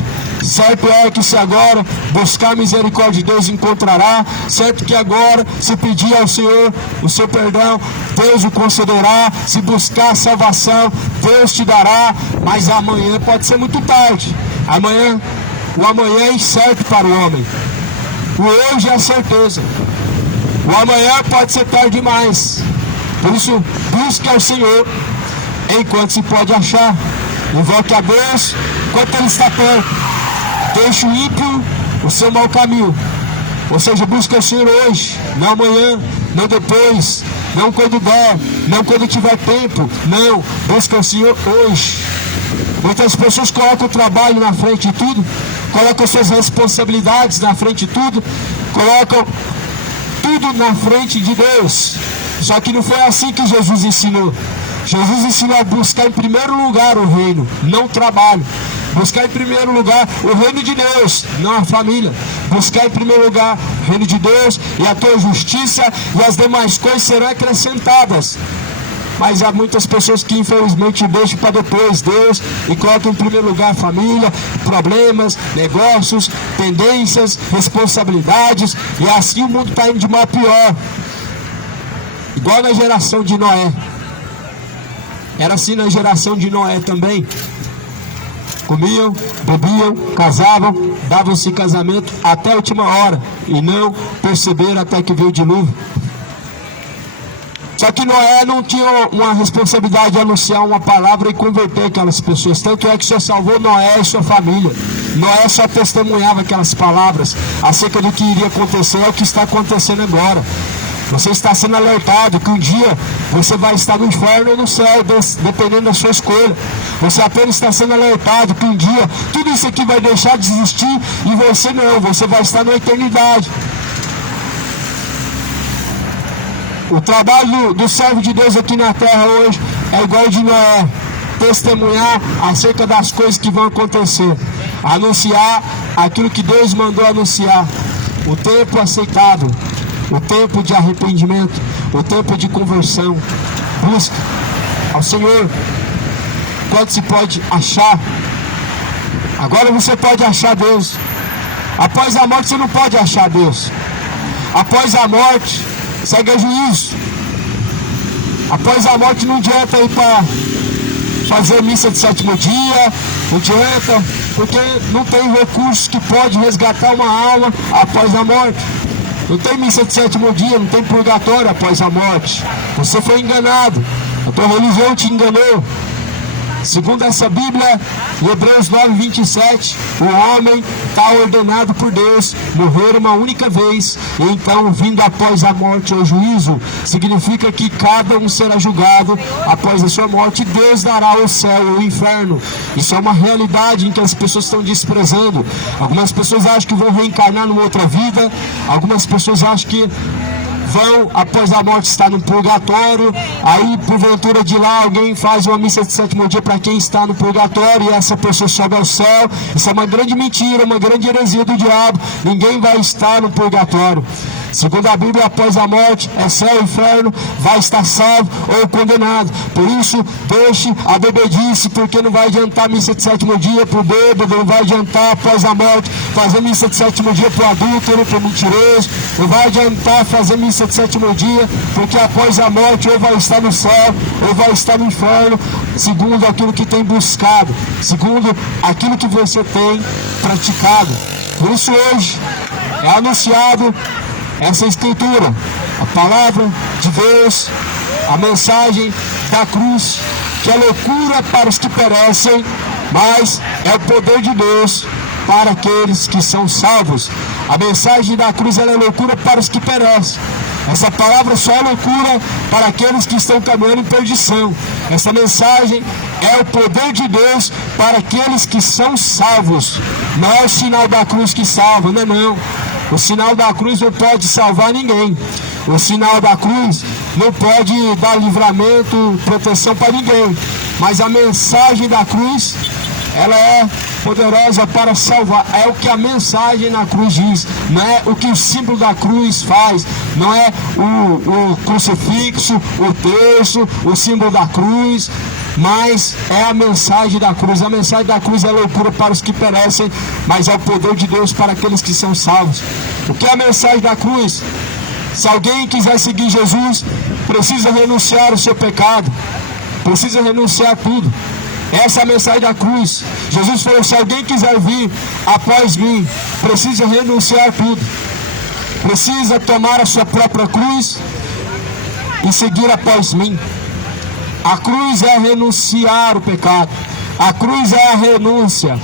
Certo é que se agora buscar a misericórdia de Deus encontrará. Certo que agora, se pedir ao Senhor o seu perdão, Deus o concederá. Se buscar a salvação, Deus te dará. Mas amanhã pode ser muito tarde. O amanhã é incerto para o homem. O hoje é a certeza. O amanhã pode ser tarde demais. Por isso, busque ao Senhor enquanto se pode achar. Invoque a Deus enquanto Ele está perto. Deixe o ímpio o seu mau caminho. Ou seja, busque ao Senhor hoje, não amanhã, não depois, não quando der, não quando tiver tempo. Não, busque ao Senhor hoje. Muitas pessoas colocam o trabalho na frente de tudo, colocam suas responsabilidades na frente de tudo, colocam tudo na frente de Deus. Só que não foi assim que Jesus ensinou. Jesus ensinou a buscar em primeiro lugar o reino, não o trabalho. Buscar em primeiro lugar o reino de Deus, não a família. Buscar em primeiro lugar o reino de Deus e a tua justiça, e as demais coisas serão acrescentadas. Mas há muitas pessoas que infelizmente deixam para depois Deus e colocam em primeiro lugar a família, problemas, negócios, tendências, responsabilidades, e assim o mundo está indo de mal a pior. Igual na geração de Noé. Era assim na geração de Noé também. Comiam, bebiam, casavam, davam-se em casamento até a última hora e não perceberam até que veio o dilúvio. Só que Noé não tinha uma responsabilidade de anunciar uma palavra e converter aquelas pessoas. Tanto é que só salvou Noé e sua família. Noé só testemunhava aquelas palavras acerca do que iria acontecer. É o que está acontecendo agora. Você está sendo alertado que um dia você vai estar no inferno ou no céu, dependendo da sua escolha. Você apenas está sendo alertado que um dia tudo isso aqui vai deixar de existir e você não, você vai estar na eternidade. O trabalho do servo de Deus aqui na terra hoje é igual de Noé, testemunhar acerca das coisas que vão acontecer, anunciar aquilo que Deus mandou anunciar, o tempo aceitável, o tempo de arrependimento, o tempo de conversão. Busque ao Senhor quando se pode achar. Agora você pode achar Deus. Após a morte você não pode achar Deus. Após a morte segue a juízo. Após a morte não adianta ir para fazer missa de sétimo dia, não adianta, porque não tem recurso que pode resgatar uma alma após a morte. Não tem missa de sétimo dia, não tem purgatório após a morte. Você foi enganado, a tua religião te enganou. Segundo essa Bíblia, em Hebreus 9:27, o homem está ordenado por Deus morrer uma única vez, e então, vindo após a morte ao juízo, significa que cada um será julgado após a sua morte, e Deus dará o céu ou o inferno. Isso é uma realidade em que as pessoas estão desprezando. Algumas pessoas acham que vão reencarnar numa outra vida, algumas pessoas acham que vão, após a morte, estar no purgatório. Aí, porventura, de lá alguém faz uma missa de sétimo dia para quem está no purgatório, e essa pessoa sobe ao céu. Isso é uma grande mentira, uma grande heresia do diabo. Ninguém vai estar no purgatório. Segundo a Bíblia, após a morte é céu e inferno, vai estar salvo ou condenado. Por isso, deixe a bebedice, porque não vai adiantar missa de sétimo dia para o bêbado, não vai adiantar após a morte fazer missa de sétimo dia para o adúltero, para o mentiroso, não vai adiantar fazer missa de sétimo dia, porque após a morte ou vai estar no céu ou vai estar no inferno, segundo aquilo que tem buscado, segundo aquilo que você tem praticado. Por isso hoje é anunciado essa escritura, a palavra de Deus, a mensagem da cruz, que é loucura para os que perecem, mas é o poder de Deus para aqueles que são salvos. A mensagem da cruz ela é loucura para os que perecem. Essa palavra só é loucura para aqueles que estão caminhando em perdição. Essa mensagem é o poder de Deus para aqueles que são salvos. Não é o sinal da cruz que salva, não. O sinal da cruz não pode salvar ninguém. O sinal da cruz não pode dar livramento, proteção para ninguém. Mas a mensagem da cruz, ela é poderosa para salvar. É o que a mensagem na cruz diz. Não é o que o símbolo da cruz faz. Não é o crucifixo, o terço, o símbolo da cruz. Mas é a mensagem da cruz. A mensagem da cruz é loucura para os que perecem, mas é o poder de Deus para aqueles que são salvos. O que é a mensagem da cruz? Se alguém quiser seguir Jesus, precisa renunciar ao seu pecado, precisa renunciar tudo. Essa é a mensagem da cruz. Jesus falou: se alguém quiser vir após mim, precisa renunciar tudo, precisa tomar a sua própria cruz e seguir após mim. A cruz é renunciar o pecado. A cruz é a renúncia.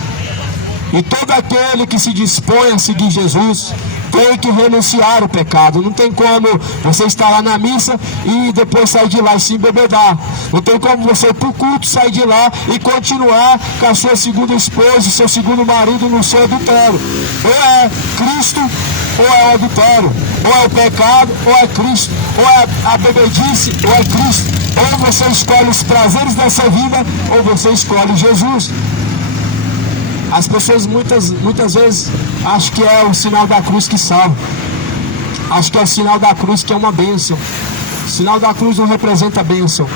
E todo aquele que se dispõe a seguir Jesus tem que renunciar o pecado. Não tem como você estar lá na missa e depois sair de lá e se embebedar. Não tem como você ir para o culto, sair de lá e continuar com a sua segunda esposa, seu segundo marido no seu adultério. Ou é Cristo ou é o adultério. Ou é o pecado ou é Cristo. Ou é a bebedice ou é Cristo. Ou você escolhe os prazeres dessa vida, ou você escolhe Jesus. As pessoas muitas vezes acham que é o sinal da cruz que salva. Acho que é o sinal da cruz que é uma bênção. O sinal da cruz não representa bênção.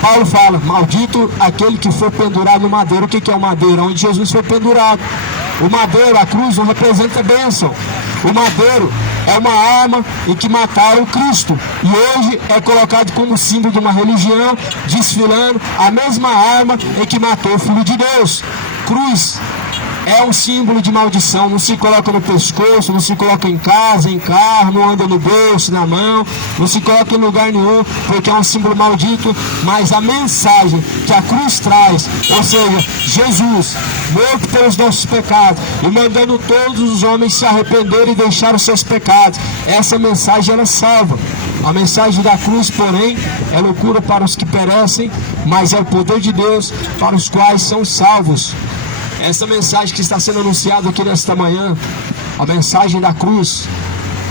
Paulo fala: maldito aquele que for pendurado no madeiro. O que é o madeiro? Onde Jesus foi pendurado. O madeiro, a cruz, não representa bênção. O madeiro é uma arma em que mataram Cristo. E hoje é colocado como símbolo de uma religião, desfilando a mesma arma em que matou o Filho de Deus. Cruz é um símbolo de maldição. Não se coloca no pescoço, não se coloca em casa, em carro, não anda no bolso, na mão, não se coloca em lugar nenhum, porque é um símbolo maldito. Mas a mensagem que a cruz traz, ou seja, Jesus morto pelos nossos pecados e mandando todos os homens se arrependerem e deixar os seus pecados, essa mensagem ela salva. A mensagem da cruz, porém, é loucura para os que perecem, mas é o poder de Deus para os quais são salvos. Essa mensagem que está sendo anunciada aqui nesta manhã, a mensagem da cruz,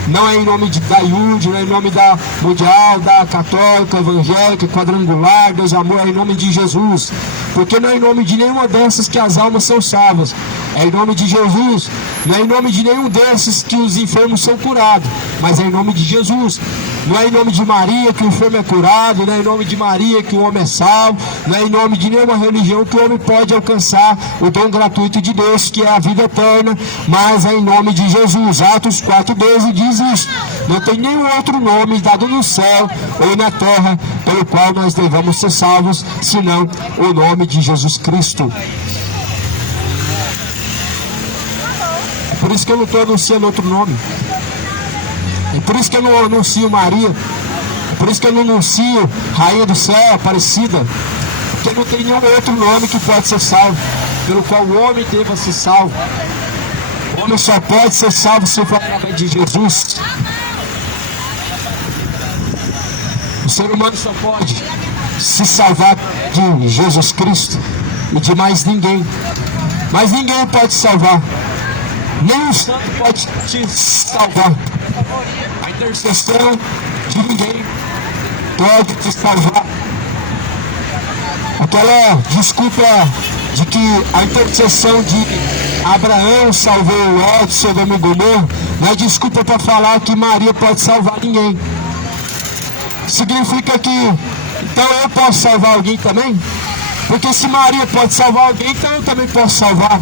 não é em nome da IUD, não é em nome da Mundial, da Católica, Evangélica, Quadrangular, Deus Amor, é em nome de Jesus. Porque não é em nome de nenhuma dessas que as almas são salvas. É em nome de Jesus. Não é em nome de nenhum desses que os enfermos são curados, mas é em nome de Jesus. Não é em nome de Maria que o enfermo é curado, não é em nome de Maria que o homem é salvo, não é em nome de nenhuma religião que o homem pode alcançar o dom gratuito de Deus, que é a vida eterna, mas é em nome de Jesus. Atos 4:12 diz isso. Não tem nenhum outro nome dado no céu ou na terra pelo qual nós devamos ser salvos, senão o nome de Jesus Cristo. É por isso que eu não estou anunciando outro nome. É por isso que eu não anuncio Maria. É por isso que eu não anuncio Rainha do Céu, Aparecida. Porque não tem nenhum outro nome que pode ser salvo, pelo qual o homem deva ser salvo. O homem só pode ser salvo se for através de Jesus. O ser humano só pode se salvar de Jesus Cristo e de mais ninguém. Mas ninguém pode salvar. Nem o santo pode te salvar. A intercessão de ninguém pode te salvar. Aquela desculpa de que a intercessão de Abraão salvou Ló de Sodoma e Gomorra não é desculpa para falar que Maria pode salvar ninguém. Significa que então eu posso salvar alguém também? Porque se Maria pode salvar alguém, então eu também posso salvar.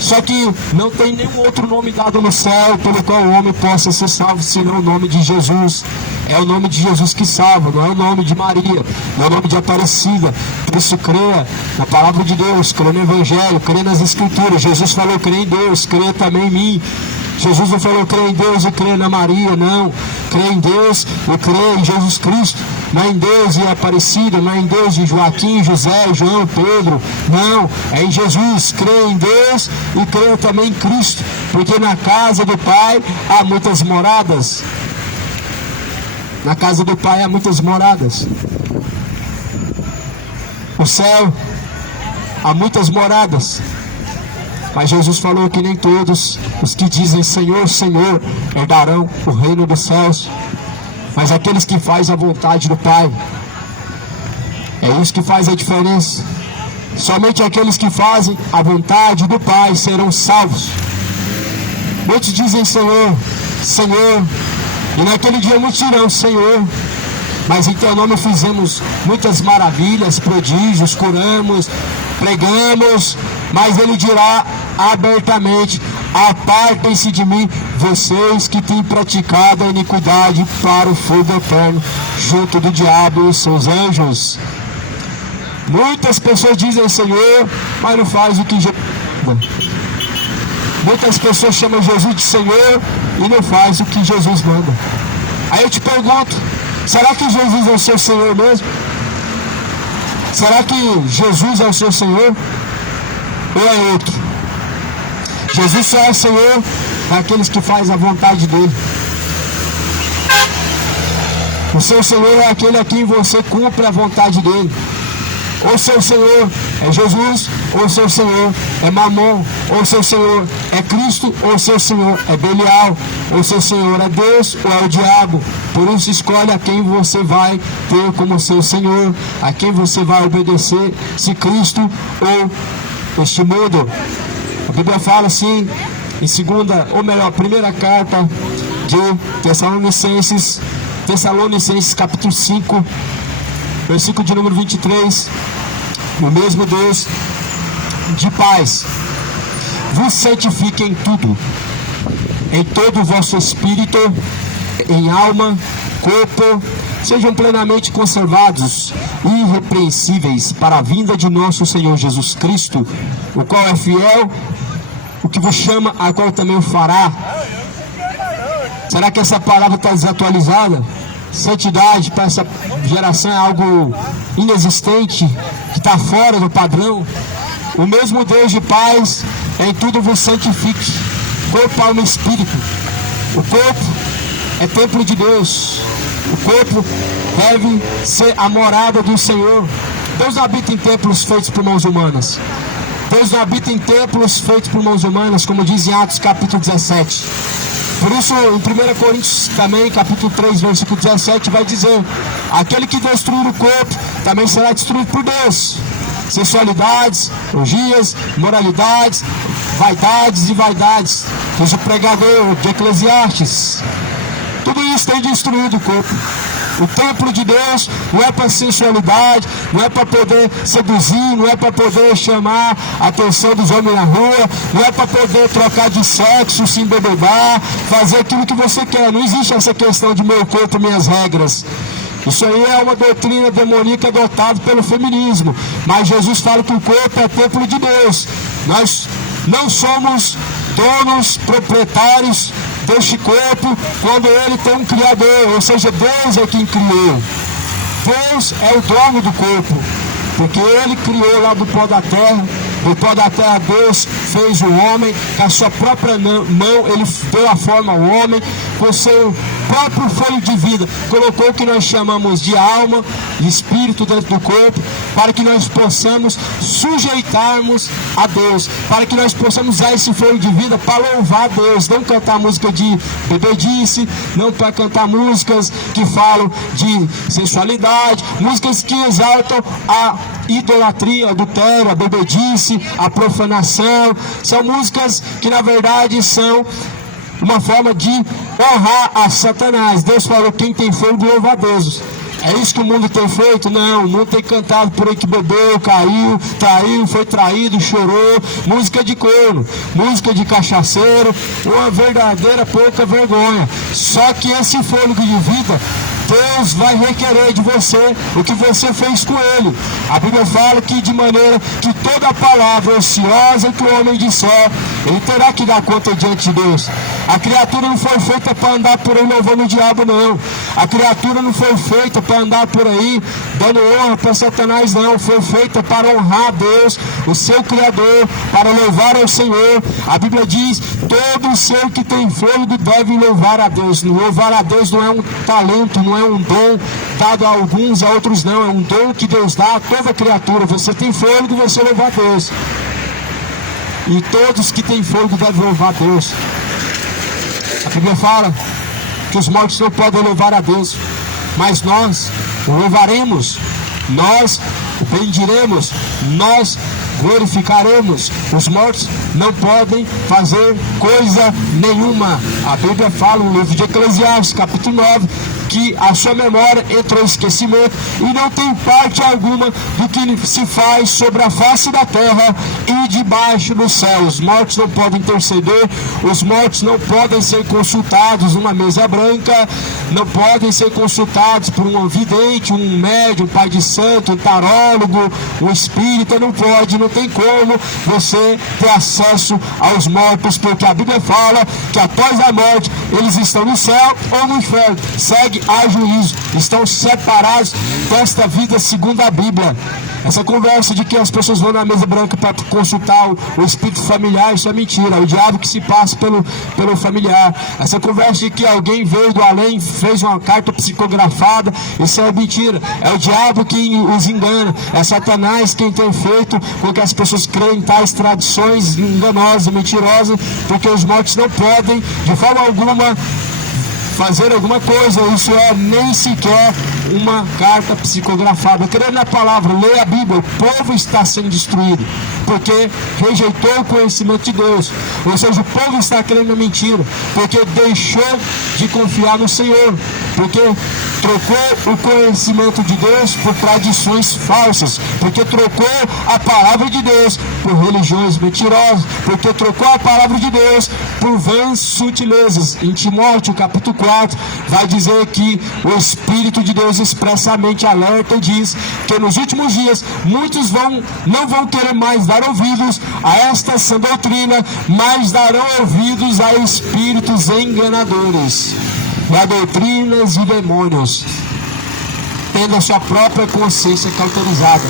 Só que não tem nenhum outro nome dado no céu pelo qual o homem possa ser salvo, senão o nome de Jesus. É o nome de Jesus que salva, não é o nome de Maria, não é o nome de Aparecida. Por isso creia na palavra de Deus, creia no Evangelho, creia nas Escrituras. Jesus falou, creia em Deus, creia também em mim. Jesus não falou, creia em Deus e creia na Maria, não. Creia em Deus e creia em Jesus Cristo. Não é em Deus e Aparecida, não é em Deus e Joaquim, José, João, Pedro. Não, é em Jesus. Creia em Deus e creia também em Cristo. Porque na casa do Pai há muitas moradas. Na casa do Pai há muitas moradas. No céu há muitas moradas. Mas Jesus falou que nem todos os que dizem Senhor, Senhor, herdarão o reino dos céus, mas aqueles que fazem a vontade do Pai. É isso que faz a diferença. Somente aqueles que fazem a vontade do Pai serão salvos. Muitos dizem Senhor, Senhor, e naquele dia muitos dirão Senhor, mas em teu nome fizemos muitas maravilhas, prodígios, curamos, pregamos. Mas ele dirá abertamente, apartem-se de mim, vocês que têm praticado a iniquidade, para o fogo eterno, junto do diabo e seus anjos. Muitas pessoas dizem Senhor, mas não fazem o que Jesus manda. Muitas pessoas chamam Jesus de Senhor e não fazem o que Jesus manda. Aí eu te pergunto, será que Jesus é o seu Senhor mesmo? Será que Jesus é o seu Senhor? Ou é outro? Jesus só é Senhor daqueles que fazem a vontade dele. O seu Senhor é aquele a quem você cumpre a vontade dele. Ou seu Senhor é Jesus, ou seu Senhor é Mamon, ou seu Senhor é Cristo, ou seu Senhor é Belial, ou seu Senhor é Deus, ou é o diabo. Por isso escolhe a quem você vai ter como seu Senhor, a quem você vai obedecer, se Cristo ou este mundo. A Bíblia fala assim em segunda, ou melhor, primeira carta de Tessalonicenses capítulo 5, versículo de número 23. O mesmo Deus de paz vos santifique em tudo, em todo o vosso espírito, em alma, corpo, sejam plenamente conservados e irrepreensíveis para a vinda de nosso Senhor Jesus Cristo, o qual é fiel, o que vos chama, a qual também o fará. Será que essa palavra está desatualizada? Santidade para essa geração é algo inexistente, que está fora do padrão. O mesmo Deus de paz em tudo vos santifique, corpo, alma e espírito. O corpo é templo de Deus. O corpo deve ser a morada do Senhor. Deus não habita em templos feitos por mãos humanas. Deus não habita em templos feitos por mãos humanas, como diz em Atos capítulo 17. Por isso, em 1 Coríntios também, capítulo 3, versículo 17, vai dizer: aquele que destruir o corpo também será destruído por Deus. Sensualidades, orgias, moralidades, vaidades e vaidades. Diz o pregador de Eclesiastes. Tudo isso tem destruído o corpo. O templo de Deus não é para sensualidade, não é para poder seduzir, não é para poder chamar a atenção dos homens na rua, não é para poder trocar de sexo, se embebedar, fazer aquilo que você quer. Não existe essa questão de meu corpo, minhas regras. Isso aí é uma doutrina demoníaca adotada pelo feminismo. Mas Jesus fala que o corpo é templo de Deus. Nós não somos donos, proprietários deste corpo quando ele tem um criador, ou seja, Deus é quem criou. Deus é o dono do corpo, porque ele criou lá do pó da terra. Do pó da terra Deus fez o homem, com a sua própria mão ele deu a forma ao homem, com o seu próprio fôlego de vida, colocou o que nós chamamos de alma, de espírito dentro do corpo, para que nós possamos sujeitarmos a Deus, para que nós possamos usar esse fôlego de vida para louvar a Deus, não cantar música de bebedice, não para cantar músicas que falam de sensualidade, músicas que exaltam a idolatria, adultério, a bebedice, a profanação. São músicas que na verdade são uma forma de honrar a Satanás. Deus falou: quem tem fôlego louva a Deus. É isso que o mundo tem feito? Não, o mundo tem cantado por aí que bebeu, caiu, traiu, foi traído, chorou, música de corno, música de cachaceiro, uma verdadeira pouca vergonha. Só que esse fôlego de vida, Deus vai requerer de você o que você fez com ele. A Bíblia fala que de maneira que toda palavra ociosa que o homem disser, ele terá que dar conta diante de Deus. A criatura não foi feita para andar por aí louvando o diabo, não. A criatura não foi feita para andar por aí dando honra para Satanás, não. Foi feita para honrar a Deus, o seu Criador, para louvar ao Senhor. A Bíblia diz: todo ser que tem fôlego deve louvar a Deus. Louvar a Deus não é um talento, não é um dom dado a alguns, a outros não. É um dom que Deus dá a toda criatura. Você tem fôlego, você louva a Deus. E todos que têm fôlego devem louvar a Deus. A Bíblia fala que os mortos não podem louvar a Deus, mas nós o louvaremos, nós o bendiremos, nós glorificaremos. Os mortos não podem fazer coisa nenhuma. A Bíblia fala no livro de Eclesiastes, capítulo 9, que a sua memória entrou em esquecimento e não tem parte alguma do que se faz sobre a face da terra e debaixo do céu. Os mortos não podem interceder, os mortos não podem ser consultados numa mesa branca, não podem ser consultados por um vidente, um médium, um pai de santo, um tarólogo, um espírita. Não pode, não tem como você ter acesso aos mortos, porque a Bíblia fala que após a morte eles estão no céu ou no inferno. Segue a juízo, estão separados desta vida segundo a Bíblia. Essa conversa de que as pessoas vão na mesa branca para consultar o espírito familiar, isso é mentira. É o diabo que se passa pelo familiar. Essa conversa de que alguém veio do além, fez uma carta psicografada, isso é mentira. É o diabo que os engana. É Satanás quem tem feito com que as pessoas creem em tais tradições enganosas, mentirosas, porque os mortos não podem de forma alguma fazer alguma coisa. Isso é nem sequer uma carta psicografada. Crê na palavra, lê a Bíblia. O povo está sendo destruído porque rejeitou o conhecimento de Deus. Ou seja, o povo está crendo na mentira porque deixou de confiar no Senhor, porque trocou o conhecimento de Deus por tradições falsas, porque trocou a palavra de Deus por religiões mentirosas, porque trocou a palavra de Deus por vãs sutilezas. Em Timóteo capítulo 4 vai dizer que o Espírito de Deus expressamente alerta e diz que nos últimos dias muitos não vão querer mais dar ouvidos a esta sã doutrina, mas darão ouvidos a espíritos enganadores, a doutrinas e demônios, tendo a sua própria consciência cauterizada.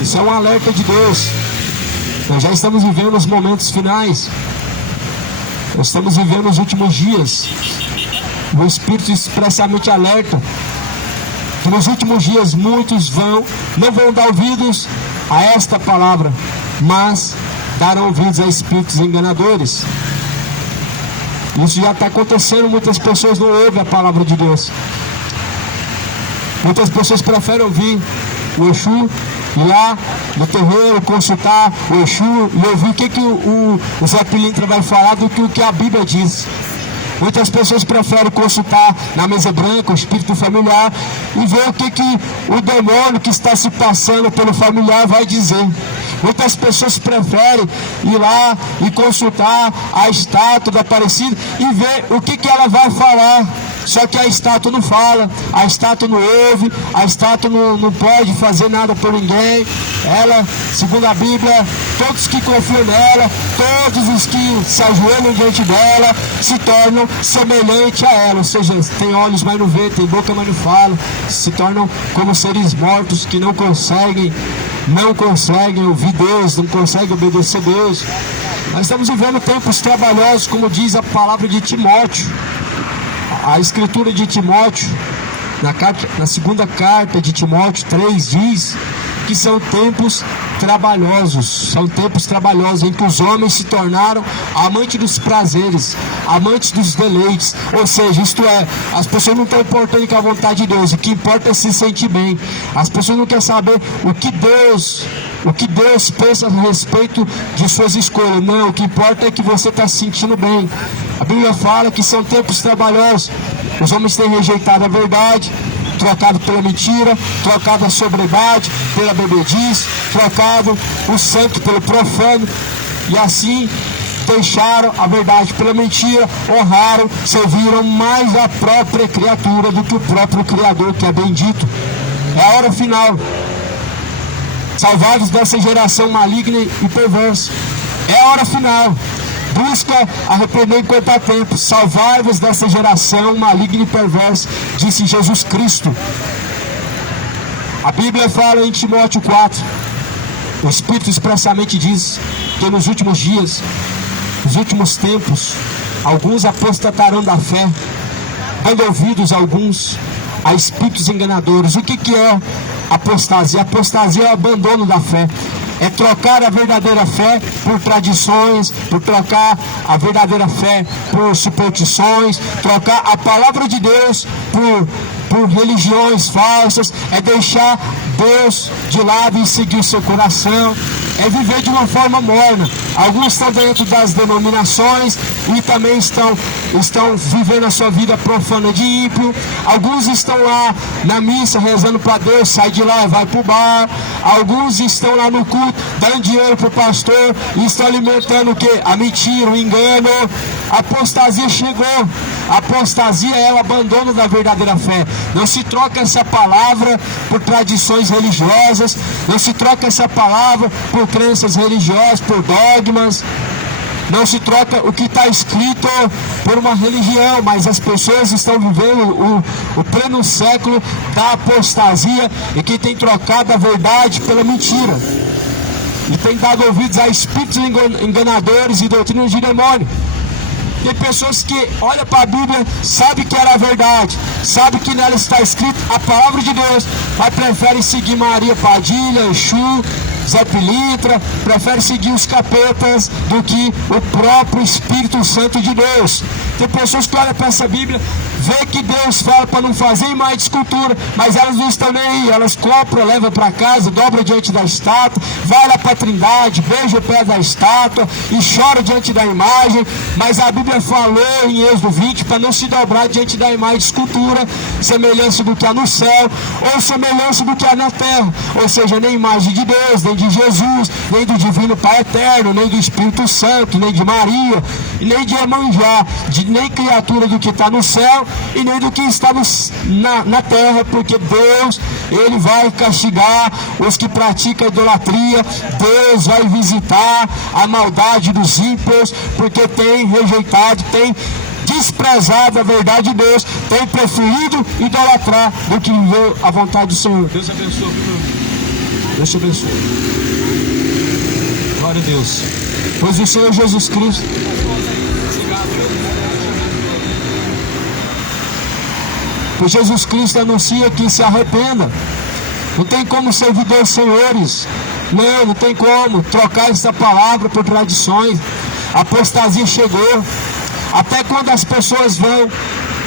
Isso é um alerta de Deus. Nós já estamos vivendo os momentos finais. Nós estamos vivendo os últimos dias. O Espírito expressamente alerta que nos últimos dias muitos não vão dar ouvidos a esta palavra, mas darão ouvidos a espíritos enganadores. Isso já está acontecendo. Muitas pessoas não ouvem a palavra de Deus. Muitas pessoas preferem ouvir o Exu, ir lá no terreiro, consultar o Exu e ouvir o que o Zé Pilintra vai falar do que o que a Bíblia diz. Muitas pessoas preferem consultar na mesa branca o espírito familiar e ver o que o demônio que está se passando pelo familiar vai dizer. Muitas pessoas preferem ir lá e consultar a estátua da Aparecida e ver o que ela vai falar. Só que a estátua não fala, a estátua não ouve, a estátua não pode fazer nada por ninguém. Ela, segundo a Bíblia, todos que confiam nela, todos os que se ajoelham diante dela, se tornam semelhantes a ela. Ou seja, tem olhos, mas não vê, tem boca, mas não fala. Se tornam como seres mortos que não conseguem ouvir Deus, não conseguem obedecer a Deus. Nós estamos vivendo tempos trabalhosos, como diz a palavra de Timóteo. A escritura de Timóteo, na segunda carta de Timóteo 3, diz que são tempos trabalhosos em que os homens se tornaram amantes dos prazeres, amantes dos deleites. Ou seja, isto é, as pessoas não estão importando com a vontade de Deus, o que importa é se sentir bem. As pessoas não querem saber o que Deus pensa a respeito de suas escolhas. Não, o que importa é que você está se sentindo bem. A Bíblia fala que são tempos trabalhosos. Os homens têm rejeitado a verdade, trocado pela mentira, trocado a sobriedade pela bebedice, trocado o santo pelo profano, e assim deixaram a verdade pela mentira, honraram, serviram mais a própria criatura do que o próprio Criador, que é bendito. É a hora final. Salvados dessa geração maligna e perversa. É a hora final. Busca arrepender enquanto há tempo. Salvai-vos dessa geração maligna e perversa, disse Jesus Cristo. A Bíblia fala em Timóteo 4. O Espírito expressamente diz que nos últimos dias, nos últimos tempos, alguns apostatarão da fé, dando ouvidos a alguns a espíritos enganadores. O que é apostasia? Apostasia é o abandono da fé. É trocar a verdadeira fé por tradições, por trocar a verdadeira fé por superstições, trocar a palavra de Deus por religiões falsas. É deixar Deus de lado e seguir o seu coração. É viver de uma forma morna. Alguns estão dentro das denominações e também estão vivendo a sua vida profana de ímpio. Alguns estão lá na missa rezando para Deus, sai de lá e vai para o bar. Alguns estão lá no culto dando dinheiro para o pastor e estão alimentando o quê? A mentira, o engano. A apostasia chegou. A apostasia é o abandono da verdadeira fé. Não se troca essa palavra por tradições religiosas, não se troca essa palavra por crenças religiosas, por dogmas. Não se troca o que está escrito por uma religião, mas as pessoas estão vivendo o pleno século da apostasia e que tem trocado a verdade pela mentira. E tem dado ouvidos a espíritos enganadores e doutrinas de demônio. Tem pessoas que olham para a Bíblia, sabem que era a verdade, sabem que nela está escrito a palavra de Deus, mas preferem seguir Maria Padilha, Exu, Zé Pilintra, preferem seguir os capetas do que o próprio Espírito Santo de Deus. Tem pessoas que olham para essa Bíblia, vê que Deus fala para não fazer imagem de escultura, mas elas não estão nem aí, elas compram, levam para casa, dobram diante da estátua, vai lá para a Trindade, beija o pé da estátua e chora diante da imagem, mas a Bíblia falou em Êxodo 20 para não se dobrar diante da imagem de escultura, semelhança do que há no céu, ou semelhança do que há na terra, ou seja, nem imagem de Deus, nem de Jesus, nem do Divino Pai Eterno, nem do Espírito Santo, nem de Maria, nem de Iemanjá, nem criatura do que está no céu e nem do que está na terra, porque Deus, Ele vai castigar os que praticam idolatria. Deus vai visitar a maldade dos ímpios, porque tem rejeitado, tem desprezado a verdade de Deus, tem preferido idolatrar do que viver a vontade do Senhor. Deus abençoe. Deus te abençoe. Glória a Deus. Pois o Senhor Jesus Cristo anuncia que se arrependa. Não tem como servir dois senhores. Não tem como trocar essa palavra por tradições. A apostasia chegou. Até quando as pessoas vão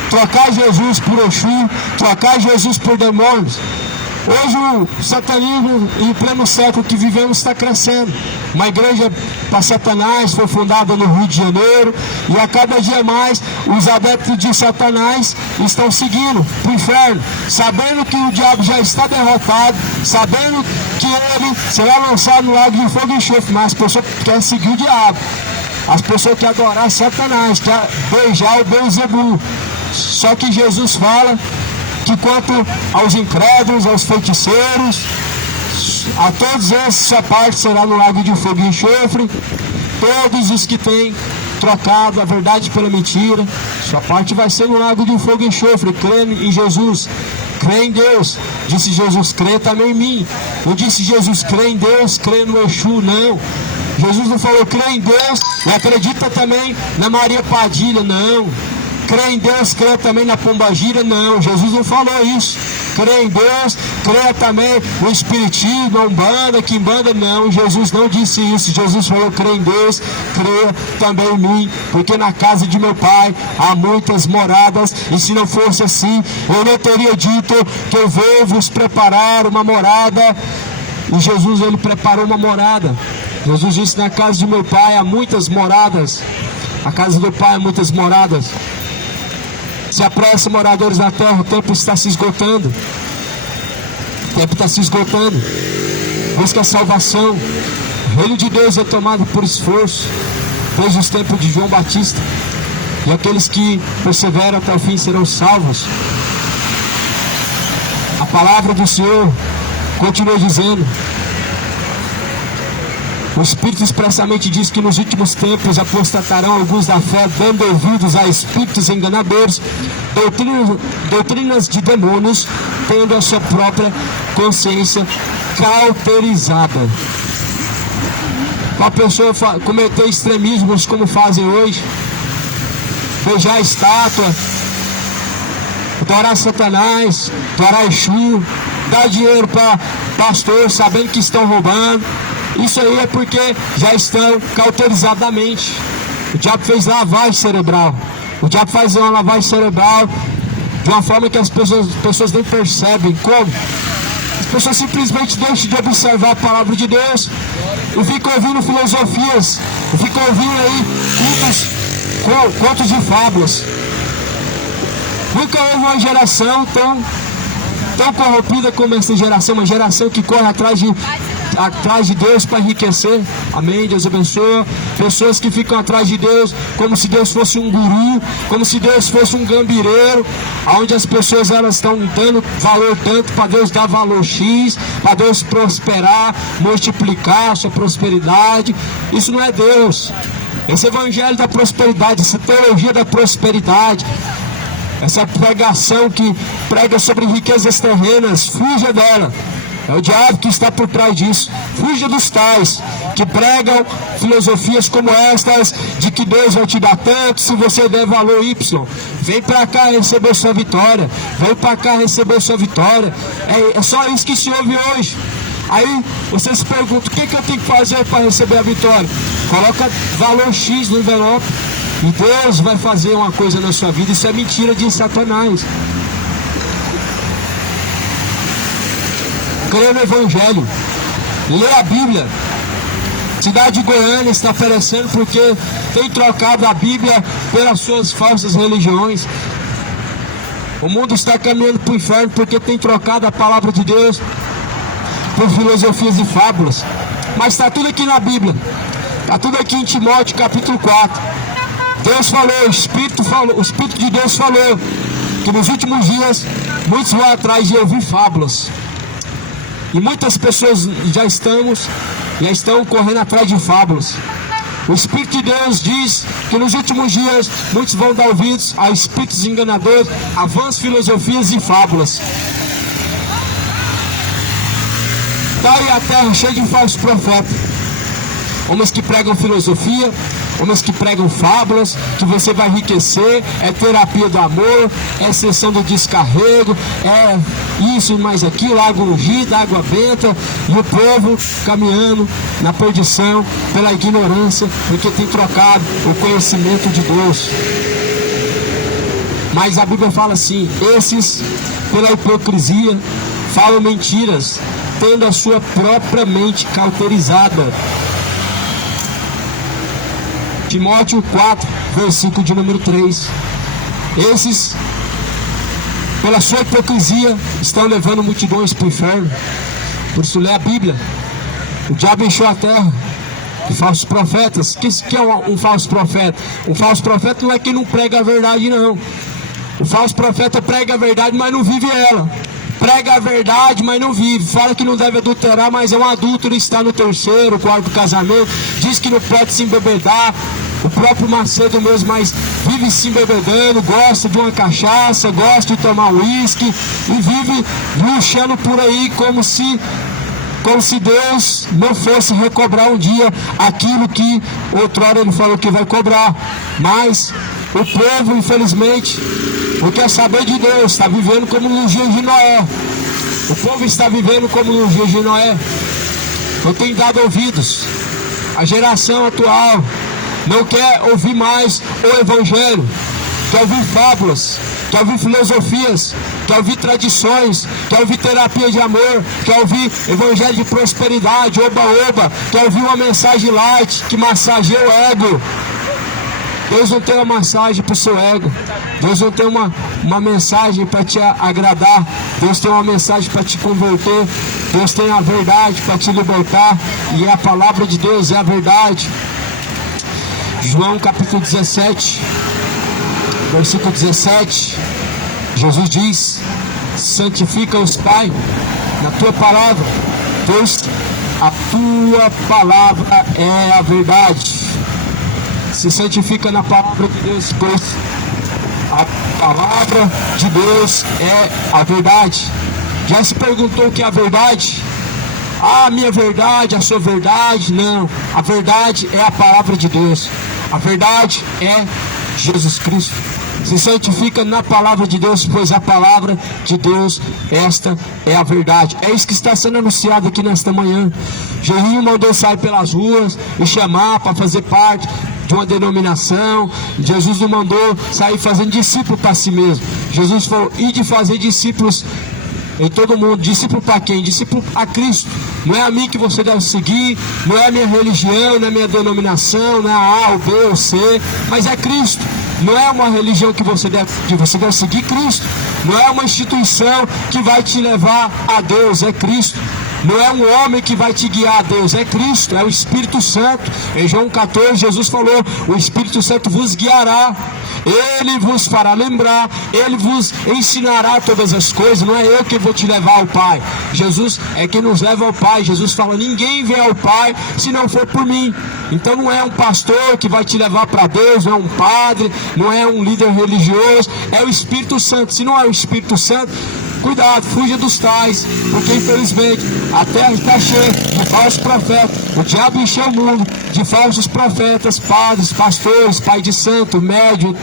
trocar Jesus por Exu, trocar Jesus por demônios, Hoje o satanismo, em pleno século que vivemos, está crescendo. Uma igreja para Satanás foi fundada no Rio de Janeiro, e a cada dia mais os adeptos de Satanás estão seguindo para o inferno, sabendo que o diabo já está derrotado, sabendo que ele será lançado no lago de fogo e enxofre, mas as pessoas querem seguir o diabo. As pessoas querem adorar Satanás, querem beijar o Beelzebul. Só que Jesus fala que quanto aos incrédulos, aos feiticeiros, a todos esses, sua parte será no lago de fogo e enxofre. Todos os que têm trocado a verdade pela mentira, sua parte vai ser no lago de fogo e enxofre. Crê em Jesus, crê em Deus. Disse Jesus, crê também em mim. Não disse Jesus, crê em Deus, crê no Exu, não. Jesus não falou, crê em Deus e acredita também na Maria Padilha, não. Crê em Deus, crê também na Pombagira, não. Jesus não falou isso. Crê em Deus, crê também no Espiritismo, na Umbanda, Quimbanda, não. Jesus não disse isso. Jesus falou, crê em Deus, crê também em mim, porque na casa de meu Pai há muitas moradas, e se não fosse assim, eu não teria dito que eu vou vos preparar uma morada. E Jesus, ele preparou uma morada. Jesus disse, na casa de meu Pai há muitas moradas. A casa do Pai há muitas moradas. Se apressa, moradores da terra, o tempo está se esgotando. O tempo está se esgotando. Busca a salvação. O reino de Deus é tomado por esforço, desde os tempos de João Batista. E aqueles que perseveram até o fim serão salvos. A palavra do Senhor continua dizendo: o Espírito expressamente diz que nos últimos tempos apostatarão alguns da fé, dando ouvidos a espíritos enganadores, doutrinas de demônios, tendo a sua própria consciência cauterizada. Uma pessoa cometer extremismos como fazem hoje, beijar a estátua, adorar Satanás, adorar Exu, dar dinheiro para pastor sabendo que estão roubando. Isso aí é porque já estão cauterizados da mente. O diabo fez lavagem cerebral. O diabo faz uma lavagem cerebral de uma forma que as pessoas nem percebem. Como? As pessoas simplesmente deixam de observar a palavra de Deus e ficam ouvindo filosofias, e ficam ouvindo aí contos de fábulas. Nunca houve uma geração tão corrompida como essa geração, uma geração que corre atrás de Deus para enriquecer. Amém, Deus abençoa. Pessoas que ficam atrás de Deus como se Deus fosse um guru, como se Deus fosse um gambireiro, onde as pessoas elas estão dando valor tanto para Deus dar valor X, para Deus prosperar, multiplicar a sua prosperidade. Isso não é Deus. Esse evangelho da prosperidade, essa teologia da prosperidade, essa pregação que prega sobre riquezas terrenas, fuja dela. É o diabo que está por trás disso. Fuja dos tais que pregam filosofias como estas, de que Deus vai te dar tanto se você der valor Y. Vem para cá receber sua vitória. Vem para cá receber sua vitória. É só isso que se ouve hoje. Aí você se pergunta, o que eu tenho que fazer para receber a vitória? Coloca valor X no envelope e Deus vai fazer uma coisa na sua vida. Isso é mentira de Satanás. Crê no Evangelho, lê a Bíblia. Cidade de Goiânia está perecendo porque tem trocado a Bíblia pelas suas falsas religiões. O mundo está caminhando para o inferno porque tem trocado a palavra de Deus por filosofias e fábulas. Mas está tudo aqui na Bíblia. Está tudo aqui em Timóteo capítulo 4. Deus falou, o Espírito de Deus falou que nos últimos dias muitos vão atrás de ouvir fábulas. E muitas pessoas já estão correndo atrás de fábulas. O Espírito de Deus diz que nos últimos dias muitos vão dar ouvidos a espíritos enganadores, a vãs filosofias e fábulas. Está aí a terra cheia de falsos profetas. Homens que pregam filosofia, homens que pregam fábulas, que você vai enriquecer, é terapia do amor, é sessão do descarrego, é isso e mais aquilo, água ungida, água benta, e o povo caminhando na perdição pela ignorância, porque tem trocado o conhecimento de Deus. Mas a Bíblia fala assim, esses pela hipocrisia falam mentiras, tendo a sua própria mente cauterizada. Timóteo 4, versículo de número 3. Esses, pela sua hipocrisia, estão levando multidões para o inferno. Por isso lê a Bíblia. O diabo encheu a terra de falsos profetas. O que é um falso profeta? Um falso profeta não é quem não prega a verdade, não. O falso profeta prega a verdade, mas não vive ela. Prega a verdade, mas não vive. Fala que não deve adulterar, mas é um adúltero, está no terceiro, quarto casamento. Diz que não pode se embebedar. O próprio Macedo mesmo, mas vive se embebedando, gosta de uma cachaça, gosta de tomar uísque e vive luxando por aí como se Deus não fosse recobrar um dia aquilo que outrora ele falou que vai cobrar. Mas o povo, infelizmente, não quer saber de Deus, está vivendo como nos dias de Noé. O povo está vivendo como nos dias de Noé. Não tem dado ouvidos. A geração atual não quer ouvir mais o Evangelho, quer ouvir fábulas, quer ouvir filosofias, quer ouvir tradições, quer ouvir terapia de amor, quer ouvir evangelho de prosperidade, oba-oba, quer ouvir uma mensagem light que massageia o ego. Deus não tem uma massagem para o seu ego. Deus não tem uma mensagem para te agradar. Deus tem uma mensagem para te converter. Deus tem a verdade para te libertar. E a palavra de Deus é a verdade. João capítulo 17, versículo 17, Jesus diz: santifica-os, Pai, na tua palavra. Deus, a tua palavra é a verdade. Se santifica na palavra de Deus, pois a palavra de Deus é a verdade. Já se perguntou o que é a verdade? Ah, a minha verdade, a sua verdade? Não, a verdade é a palavra de Deus. A verdade é Jesus Cristo. Se santifica na palavra de Deus, pois a palavra de Deus, esta é a verdade. É isso que está sendo anunciado aqui nesta manhã. Jeirinho mandou sair pelas ruas e chamar para fazer parte de uma denominação. Jesus não mandou sair fazendo discípulo para si mesmo. Jesus falou: e de fazer discípulos em todo mundo. Discípulo para quem? Discípulo a Cristo. Não é a mim que você deve seguir, não é a minha religião, não é a minha denominação, não é a A, ou B, ou C, mas é Cristo. Não é uma religião que você deve seguir Cristo. Não é uma instituição que vai te levar a Deus, é Cristo. Não é um homem que vai te guiar a Deus, é Cristo, é o Espírito Santo. Em João 14, Jesus falou: o Espírito Santo vos guiará, ele vos fará lembrar, ele vos ensinará todas as coisas. Não é eu que vou te levar ao Pai, Jesus é quem nos leva ao Pai. Jesus fala: ninguém vem ao Pai se não for por mim. Então não é um pastor que vai te levar para Deus, não é um padre, não é um líder religioso, é o Espírito Santo. Se não é o Espírito Santo, cuidado, fuja dos tais, porque infelizmente a terra está cheia de falsos profetas. O diabo encheu o mundo de falsos profetas, padres, pastores, pai de santo, médium.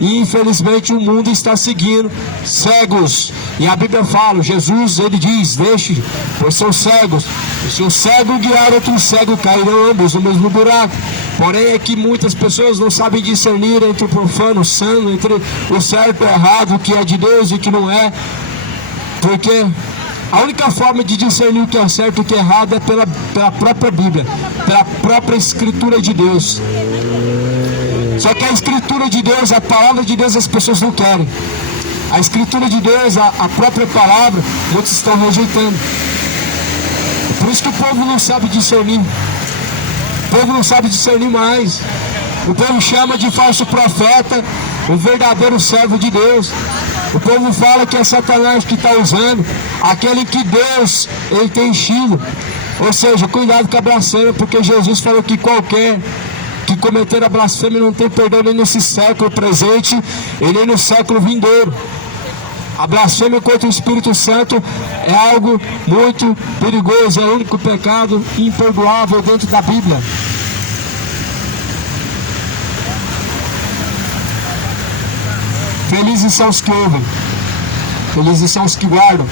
E infelizmente o mundo está seguindo cegos. E a Bíblia fala, Jesus, ele diz: deixe, pois são cegos. E se o cego guiar outro cego, cairão ambos no mesmo buraco. Porém é que muitas pessoas não sabem discernir entre o profano e o santo, entre o certo e o errado, o que é de Deus e o que não é. Porque a única forma de discernir o que é certo e o que é errado é pela própria Bíblia, pela própria Escritura de Deus. Só que a Escritura de Deus, a palavra de Deus, as pessoas não querem. A Escritura de Deus, a própria palavra, muitos estão rejeitando. Por isso que o povo não sabe discernir. O povo não sabe discernir mais. O povo chama de falso profeta o verdadeiro servo de Deus. O povo fala que é Satanás que está usando aquele que Deus ele tem enchido. Ou seja, cuidado com a blasfêmia, porque Jesus falou que qualquer que cometer a blasfêmia não tem perdão nem nesse século presente e nem no século vindouro. A blasfêmia contra o Espírito Santo é algo muito perigoso, é o único pecado imperdoável dentro da Bíblia. Felizes são os que ouvem, felizes são os que guardam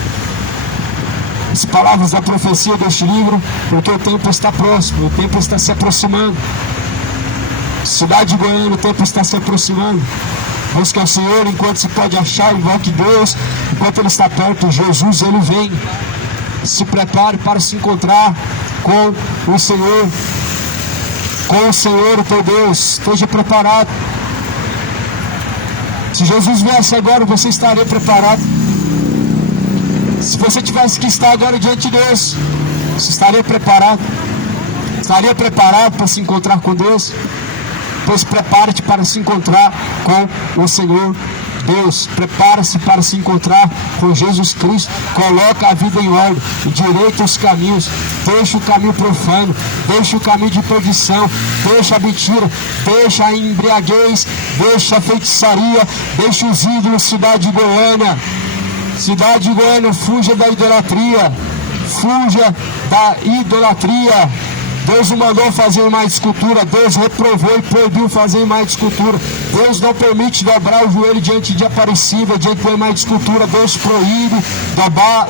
as palavras da profecia deste livro, porque o tempo está próximo, o tempo está se aproximando. Cidade de Goiânia, o tempo está se aproximando. Busque ao Senhor enquanto se pode achar, invoque Deus, enquanto Ele está perto. Jesus, Ele vem. Se prepare para se encontrar com o Senhor, o teu Deus. Esteja preparado. Se Jesus viesse agora, você estaria preparado? Se você tivesse que estar agora diante de Deus, você estaria preparado? Estaria preparado para se encontrar com Deus? Pois prepare-te para se encontrar com o Senhor Deus. Prepara-se para se encontrar com Jesus Cristo. Coloca a vida em ordem, endireita os caminhos, deixa o caminho profano, deixa o caminho de perdição, deixa a mentira, deixa a embriaguez, deixa a feitiçaria, deixa os ídolos. Cidade de Goiânia, cidade de Goiânia, fuja da idolatria, fuja da idolatria. Deus não mandou fazer mais escultura, Deus reprovou e proibiu fazer mais escultura. Deus não permite dobrar o joelho diante de Aparecida, diante de mais escultura. Deus proíbe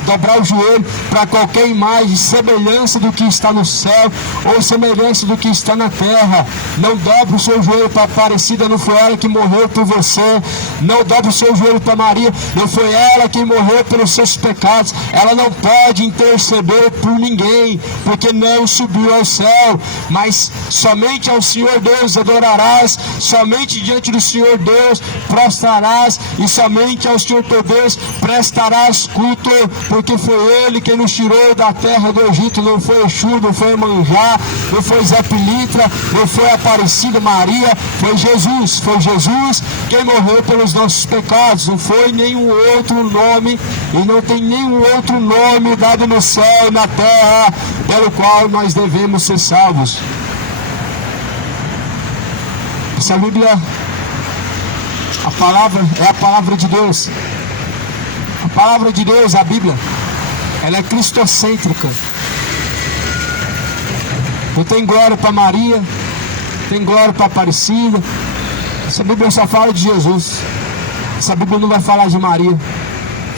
dobrar o joelho para qualquer imagem, semelhança do que está no céu ou semelhança do que está na terra. Não dobre o seu joelho para Aparecida, não foi ela que morreu por você. Não dobre o seu joelho para Maria, não foi ela que morreu pelos seus pecados. Ela não pode interceder por ninguém, porque não subiu ao céu. Mas somente ao Senhor Deus adorarás, somente diante do Senhor Deus prostrarás, e somente ao Senhor teu Deus prestarás culto, porque foi Ele quem nos tirou da terra do Egito. Não foi Exu, não foi Manjá, não foi Zé Pilintra, não foi Aparecida Maria, foi Jesus quem morreu pelos nossos pecados. Não foi nenhum outro nome, e não tem nenhum outro nome dado no céu e na terra pelo qual nós devemos ser salvos. Essa Bíblia, a palavra é a palavra de Deus. A palavra de Deus, a Bíblia, ela é cristocêntrica. Não tem glória para Maria, tem glória para Aparecida. Essa Bíblia só fala de Jesus. Essa Bíblia não vai falar de Maria.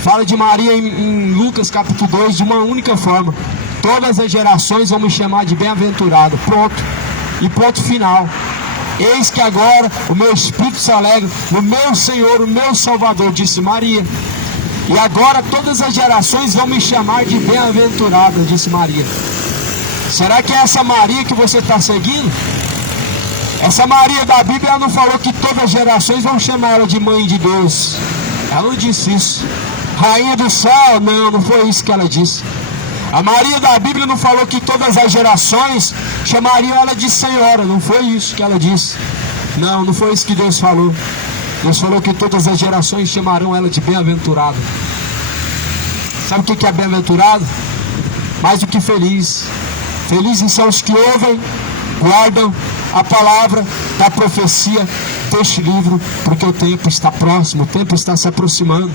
Fala de Maria em Lucas capítulo 2 de uma única forma: todas as gerações vão me chamar de bem-aventurado. Pronto. E ponto final. Eis que agora o meu espírito se alegra no meu Senhor, o meu Salvador, disse Maria. E agora todas as gerações vão me chamar de bem-aventurada, disse Maria. Será que é essa Maria que você está seguindo? Essa Maria da Bíblia, ela não falou que todas as gerações vão chamar ela de mãe de Deus. Ela não disse isso. Rainha do céu, não foi isso que ela disse. A Maria da Bíblia não falou que todas as gerações chamariam ela de senhora. Não foi isso que ela disse. Não foi isso que Deus falou. Deus falou que todas as gerações chamarão ela de bem-aventurada. Sabe o que é bem-aventurado? Mais do que feliz. Felizes são os que ouvem, guardam a palavra da profecia deste livro, porque o tempo está próximo, o tempo está se aproximando.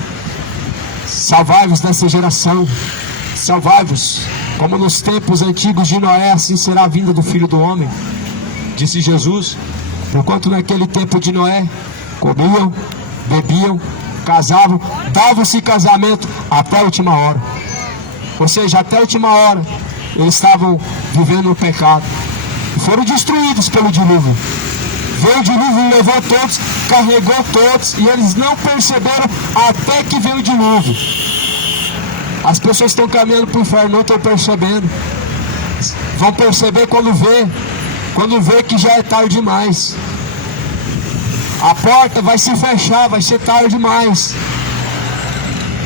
Salvai-vos dessa geração. Salvai-vos, como nos tempos antigos de Noé, assim será a vinda do Filho do Homem, disse Jesus. Porquanto naquele tempo de Noé comiam, bebiam, casavam, davam-se casamento até a última hora. Ou seja, até a última hora eles estavam vivendo no pecado e foram destruídos pelo dilúvio. Veio o dilúvio e levou todos, carregou todos, e eles não perceberam até que veio o dilúvio. As pessoas estão caminhando para o inferno, não estão percebendo. Vão perceber quando vê que já é tarde demais. A porta vai se fechar, vai ser tarde demais.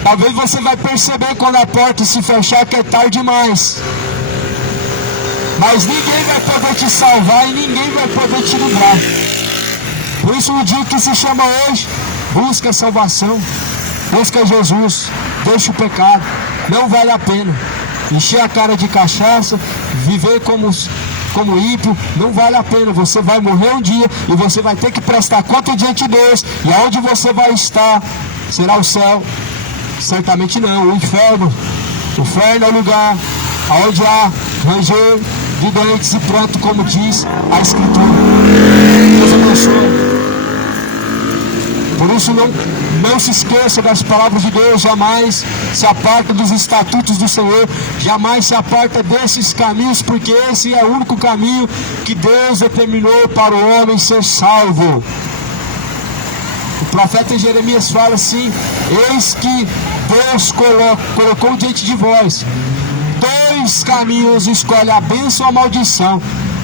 Talvez você vai perceber quando a porta se fechar que é tarde demais. Mas ninguém vai poder te salvar e ninguém vai poder te livrar. Por isso o dia que se chama hoje, busca a salvação, busca Jesus, deixa o pecado. Não vale a pena encher a cara de cachaça, viver como ímpio, não vale a pena. Você vai morrer um dia e você vai ter que prestar conta diante de Deus. E aonde você vai estar? Será o céu? Certamente não, o inferno. O inferno é o lugar onde há ranger de dentes e pranto, como diz a Escritura. Deus abençoe. Por isso não se esqueça das palavras de Deus. Jamais se aparta dos estatutos do Senhor, jamais se aparta desses caminhos, porque esse é o único caminho que Deus determinou para o homem ser salvo. O profeta Jeremias fala assim: eis que Deus colocou diante de vós dois caminhos, escolhe a bênção ou a maldição,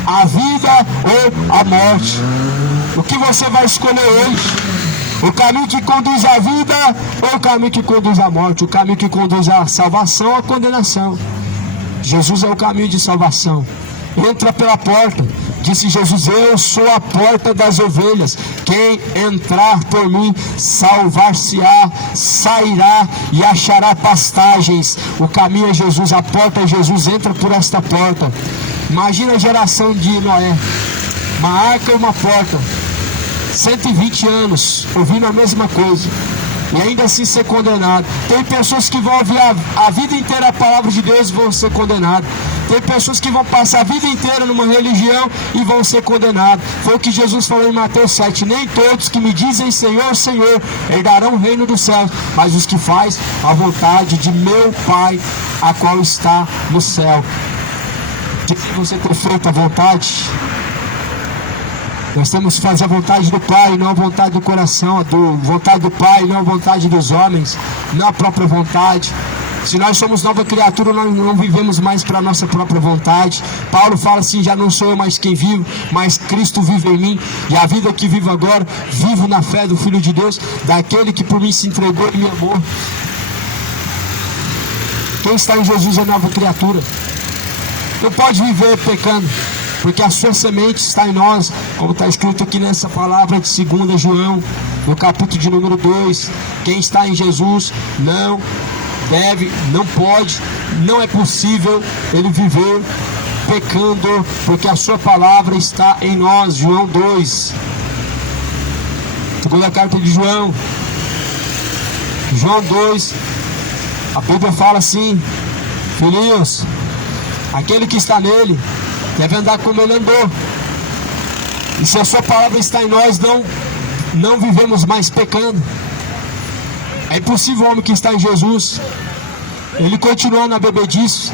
a vida ou a morte. O que você vai escolher hoje? O caminho que conduz à vida ou o caminho que conduz à morte? O caminho que conduz à salvação ou à condenação? Jesus é o caminho de salvação. Entra pela porta. Disse Jesus: eu sou a porta das ovelhas. Quem entrar por mim salvar-se-á, sairá e achará pastagens. O caminho é Jesus, a porta é Jesus. Entra por esta porta. Imagina a geração de Noé. Uma arca e uma porta. 120 anos ouvindo a mesma coisa e ainda assim ser condenado. Tem pessoas que vão ouvir a vida inteira a palavra de Deus e vão ser condenados. Tem pessoas que vão passar a vida inteira numa religião e vão ser condenados. Foi o que Jesus falou em Mateus 7: nem todos que me dizem Senhor, Senhor herdarão o reino dos céus, mas os que fazem a vontade de meu Pai, a qual está no céu. De que você ter feito a vontade? Nós temos que fazer a vontade do Pai, não a vontade do coração, a vontade do Pai, não a vontade dos homens, não a própria vontade. Se nós somos nova criatura, nós não vivemos mais para a nossa própria vontade. Paulo fala assim: já não sou eu mais quem vivo, mas Cristo vive em mim. E a vida que vivo agora, vivo na fé do Filho de Deus, daquele que por mim se entregou e me amou. Quem está em Jesus é nova criatura. Não pode viver pecando, porque a sua semente está em nós, como está escrito aqui nessa palavra de 2 João, no capítulo de número 2. Quem está em Jesus não deve, não pode, não é possível ele viver pecando, porque a sua palavra está em nós. João 2, segunda carta de João, João 2, a Bíblia fala assim: filhinhos, aquele que está nele deve andar como ele andou. E se a sua palavra está em nós, não vivemos mais pecando. É impossível o homem que está em Jesus ele continuar na bebedice,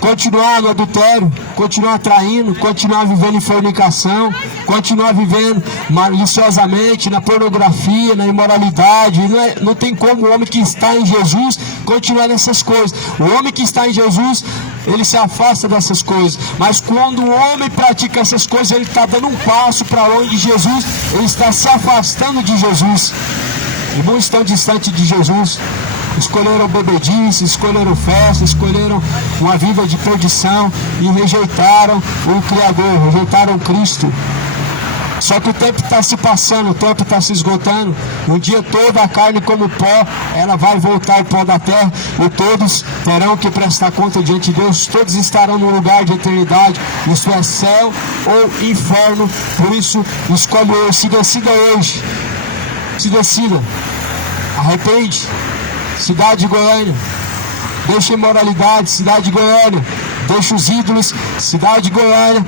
continuar no adultério, continuar traindo, continuar vivendo em fornicação, continuar vivendo maliciosamente na pornografia, na imoralidade. Não tem como o homem que está em Jesus continuar nessas coisas. O homem que está em Jesus, ele se afasta dessas coisas. Mas quando o homem pratica essas coisas, ele está dando um passo para longe de Jesus, ele está se afastando de Jesus. E muitos estão distantes de Jesus. Escolheram bebedice, escolheram festa, escolheram uma vida de perdição e rejeitaram o Criador, rejeitaram Cristo. Só que o tempo está se passando, o tempo está se esgotando. Um dia toda a carne como pó, ela vai voltar ao pó da terra, e todos terão que prestar conta diante de Deus. Todos estarão no lugar de eternidade, isso é céu ou inferno. Por isso, escolhe hoje, se decida hoje, se decida, arrepende. Cidade de Goiânia, deixa a imoralidade. Cidade de Goiânia, deixa os ídolos. Cidade de Goiânia,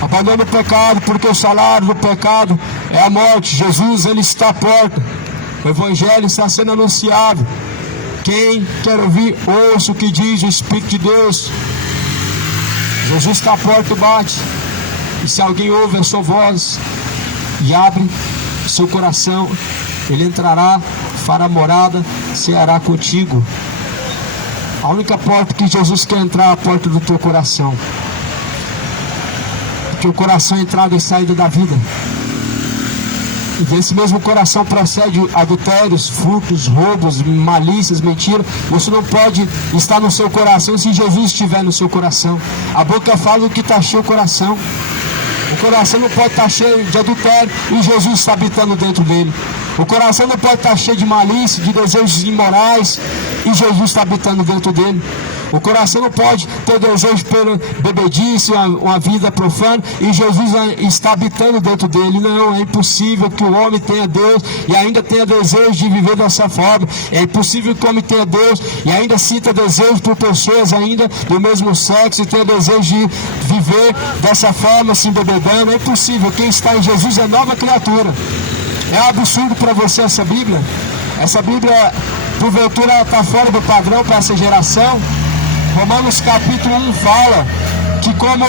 abandona o pecado, porque o salário do pecado é a morte. Jesus, ele está à porta. O evangelho está sendo anunciado. Quem quer ouvir, ouça o que diz o Espírito de Deus. Jesus está à porta e bate. E se alguém ouve a sua voz e abre o seu coração, ele entrará, fará morada, ceará contigo. A única porta que Jesus quer entrar é a porta do teu coração. Porque o coração é entrada e saída da vida. E desse mesmo coração procede adultérios, furtos, roubos, malícias, mentiras. Isso não pode estar no seu coração se Jesus estiver no seu coração. A boca fala do que está cheio o coração. O coração não pode estar cheio de adultério e Jesus está habitando dentro dele. O coração não pode estar cheio de malícia, de desejos imorais, e Jesus está habitando dentro dele. O coração não pode ter desejo pela bebedice, uma vida profana, e Jesus está habitando dentro dele. Não, é impossível que o homem tenha Deus e ainda tenha desejo de viver dessa forma. É impossível que o homem tenha Deus e ainda sinta desejo por pessoas ainda do mesmo sexo e tenha desejo de viver dessa forma, se embebedando. É impossível. Quem está em Jesus é nova criatura. É um absurdo para você essa Bíblia? Essa Bíblia, porventura, está fora do padrão para essa geração? Romanos capítulo 1 fala que como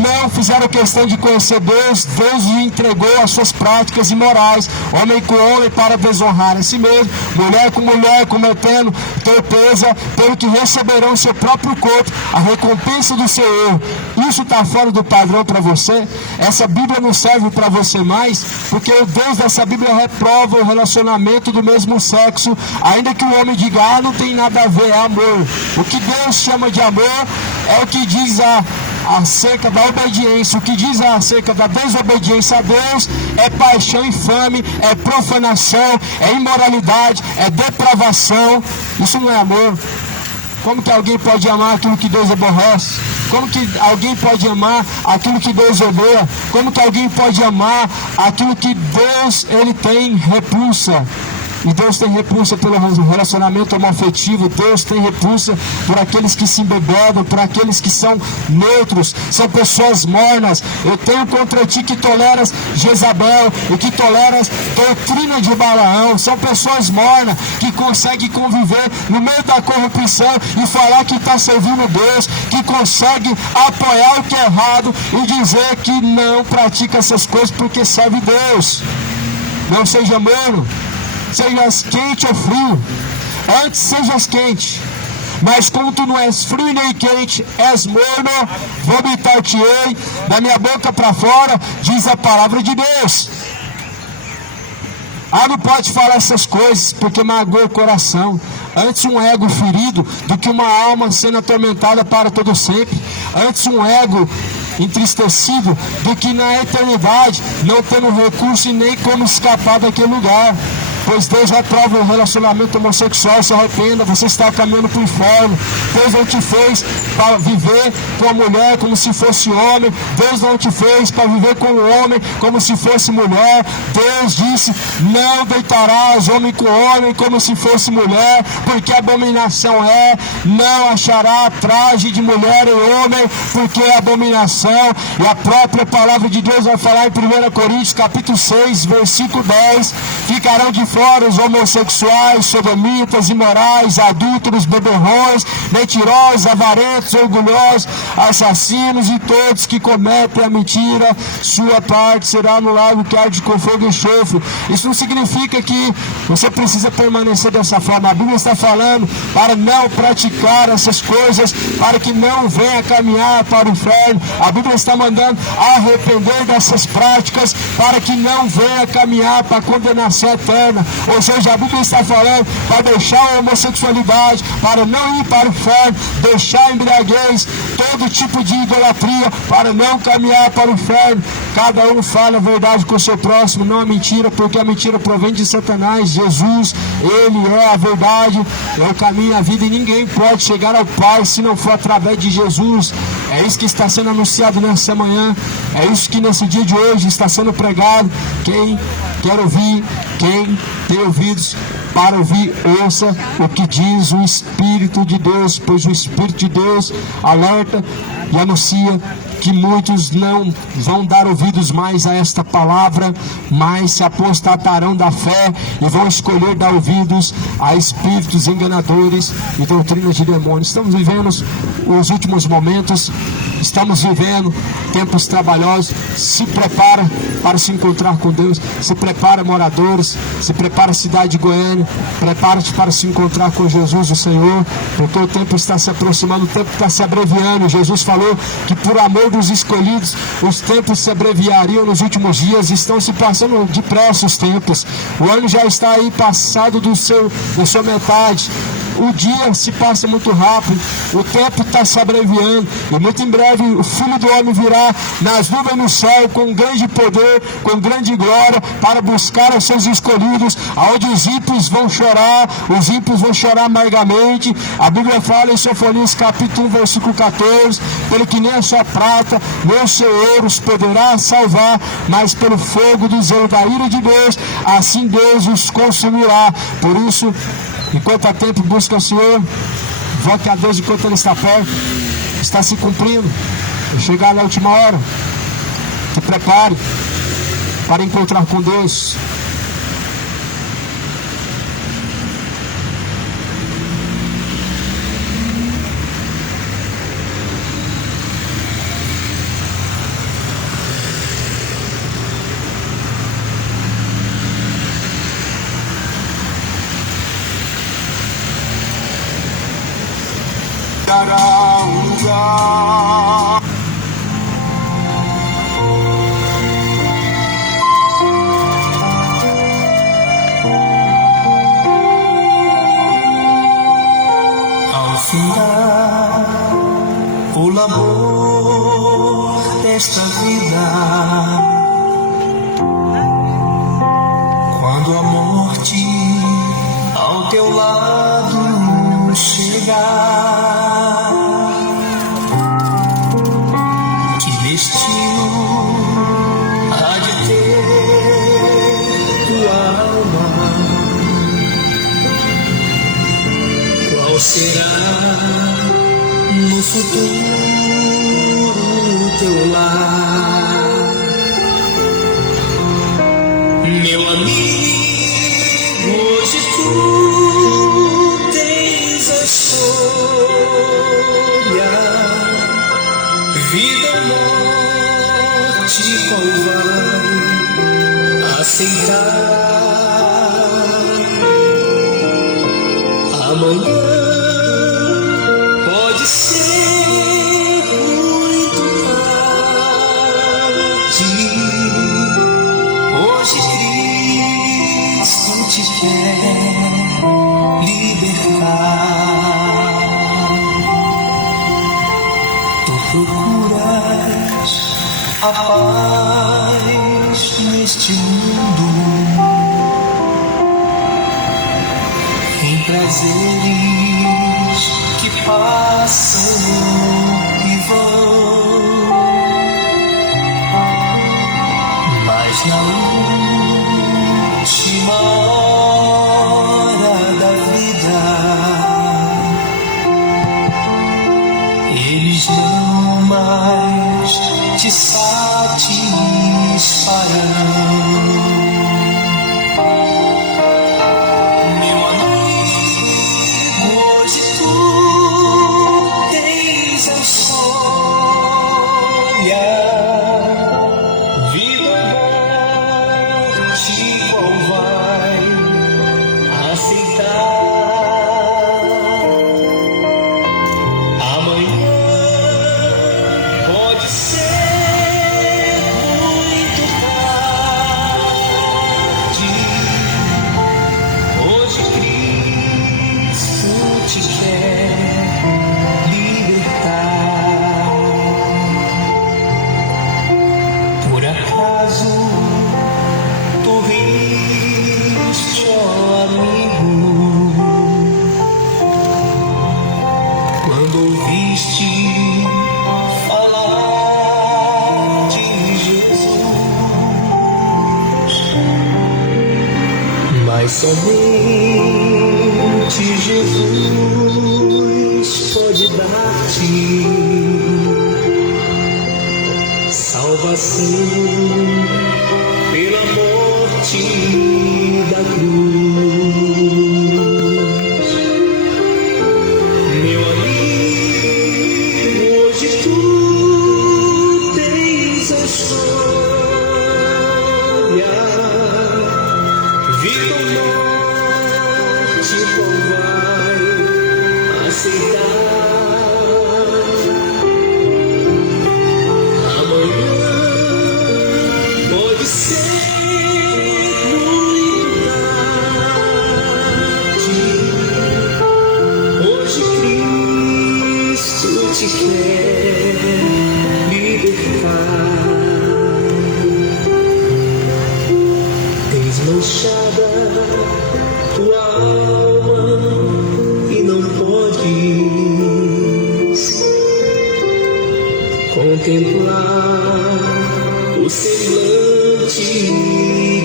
não fizeram questão de conhecer Deus, Deus lhe entregou as suas práticas imorais, homem com homem, para desonrar a si mesmo, mulher com mulher, cometendo torpeza, pelo que receberão seu próprio corpo a recompensa do seu erro. Isso está fora do padrão para você? Essa Bíblia não serve para você mais, porque o Deus dessa Bíblia reprova o relacionamento do mesmo sexo, ainda que o homem diga, não tem nada a ver, é amor. O que Deus chama de amor é o que diz acerca da obediência. O que diz acerca da desobediência a Deus é paixão infame, é profanação, é imoralidade, é depravação. Isso não é amor. Como que alguém pode amar aquilo que Deus aborrece? Como que alguém pode amar aquilo que Deus odeia? Como que alguém pode amar aquilo que Deus ele tem repulsa? E Deus tem repulsa pelo relacionamento homoafetivo. Deus tem repulsa por aqueles que se embebedam, por aqueles que são neutros, são pessoas mornas. Eu tenho contra ti que toleras Jezabel e que toleras doutrina de Balaão. São pessoas mornas que conseguem conviver no meio da corrupção e falar que está servindo Deus, que consegue apoiar o que é errado e dizer que não pratica essas coisas porque serve Deus. Não seja morno. Sejas quente ou frio, antes sejas quente, mas como tu não és frio nem quente, és morno, vomitar-te-ei da minha boca para fora, diz a palavra de Deus. Não pode falar essas coisas, porque magoa o coração. Antes um ego ferido do que uma alma sendo atormentada para todo sempre. Antes um ego entristecido do que na eternidade não tendo recurso e nem como escapar daquele lugar. Pois Deus reprova o relacionamento homossexual. Se arrependa, você está caminhando para o inferno. Deus não te fez para viver com a mulher como se fosse homem. Deus não te fez para viver com o homem como se fosse mulher. Deus disse, não deitarás homem com homem como se fosse mulher, porque abominação é. Não achará traje de mulher em homem, porque é abominação. E a própria palavra de Deus vai falar em 1 Coríntios capítulo 6, versículo 10, ficarão de fora os homossexuais, sodomitas, imorais, adúlteros, beberrões, mentirosos, avarentos, orgulhosos, assassinos e todos que cometem a mentira. Sua parte será no lago que arde com fogo e enxofre. Isso não significa que você precisa permanecer dessa forma. A Bíblia está falando para não praticar essas coisas, para que não venha caminhar para o inferno. A Bíblia está mandando arrepender dessas práticas, para que não venha caminhar para a condenação eterna. Ou seja, a Bíblia está falando para deixar a homossexualidade, para não ir para o inferno, deixar a embriaguez, todo tipo de idolatria, para não caminhar para o inferno. Cada um fala a verdade com o seu próximo, não a mentira, porque a mentira provém de Satanás. Jesus, ele é a verdade, é o caminho, a vida, e ninguém pode chegar ao Pai se não for através de Jesus. É isso que está sendo anunciado nessa manhã, é isso que nesse dia de hoje está sendo pregado. Quem quer ouvir, quem tem ouvidos para ouvir, ouça o que diz o Espírito de Deus, pois o Espírito de Deus alerta e anuncia que muitos não vão dar ouvidos mais a esta palavra, mas se apostatarão da fé e vão escolher dar ouvidos a espíritos enganadores e doutrinas de demônios. Estamos vivendo os últimos momentos, estamos vivendo tempos trabalhosos. Se prepara para se encontrar com Deus, se prepara, moradores, se prepara, cidade de Goiânia, prepara-te para se encontrar com Jesus, o Senhor, porque o tempo está se aproximando, o tempo está se abreviando. Jesus falou que por amor dos escolhidos, os tempos se abreviariam nos últimos dias. Estão se passando depressa os tempos. O ano já está aí passado da sua metade. O dia se passa muito rápido, o tempo está se abreviando, e muito em breve o Filho do Homem virá nas nuvens no céu com grande poder, com grande glória, para buscar os seus escolhidos, aonde os ímpios vão chorar amargamente. A Bíblia fala em Sofonias capítulo 1, versículo 14, pelo que nem a sua prata, nem o seu ouro os poderá salvar, mas pelo fogo do zelo da ira de Deus, assim Deus os consumirá. Por isso, enquanto há tempo, busca o Senhor, volte a Deus enquanto Ele está perto, está se cumprindo. Chegar na última hora, te prepare para encontrar com Deus. preparará um lugar. Ao findar o labor desta vida, quando a morte ao teu lado chegar, que destino há de ter tua alma? Qual será no futuro teu lar? Meu amigo, hoje tu tens a escolha, vida ou morte, qual vai aceitar? Amanhã pode ser muito tarde. Hoje Cristo te quer libertar. Tu procuras a paz neste mundo, em prazeres que passam e vão, mas na última hora da vida eles não mais te satisfarão. Meu amigo, hoje tu tens a escolha, vida ou morte, qual vai aceitar? Amanhã pode ser muito tarde. Hoje Cristo te quer libertar. Por acaso tu riste, ó amigo, quando ouviste falar de Jesus? Mas somente Jesus pode dar-te salvação pela morte da cruz. Meu amigo, hoje tu tens a escolha, vida ou morte, qual vai aceitar? Amanhã pode ser muito tarde. Hoje Cristo te quer libertar. Tens manchada tua alma e não podes contemplar o semblante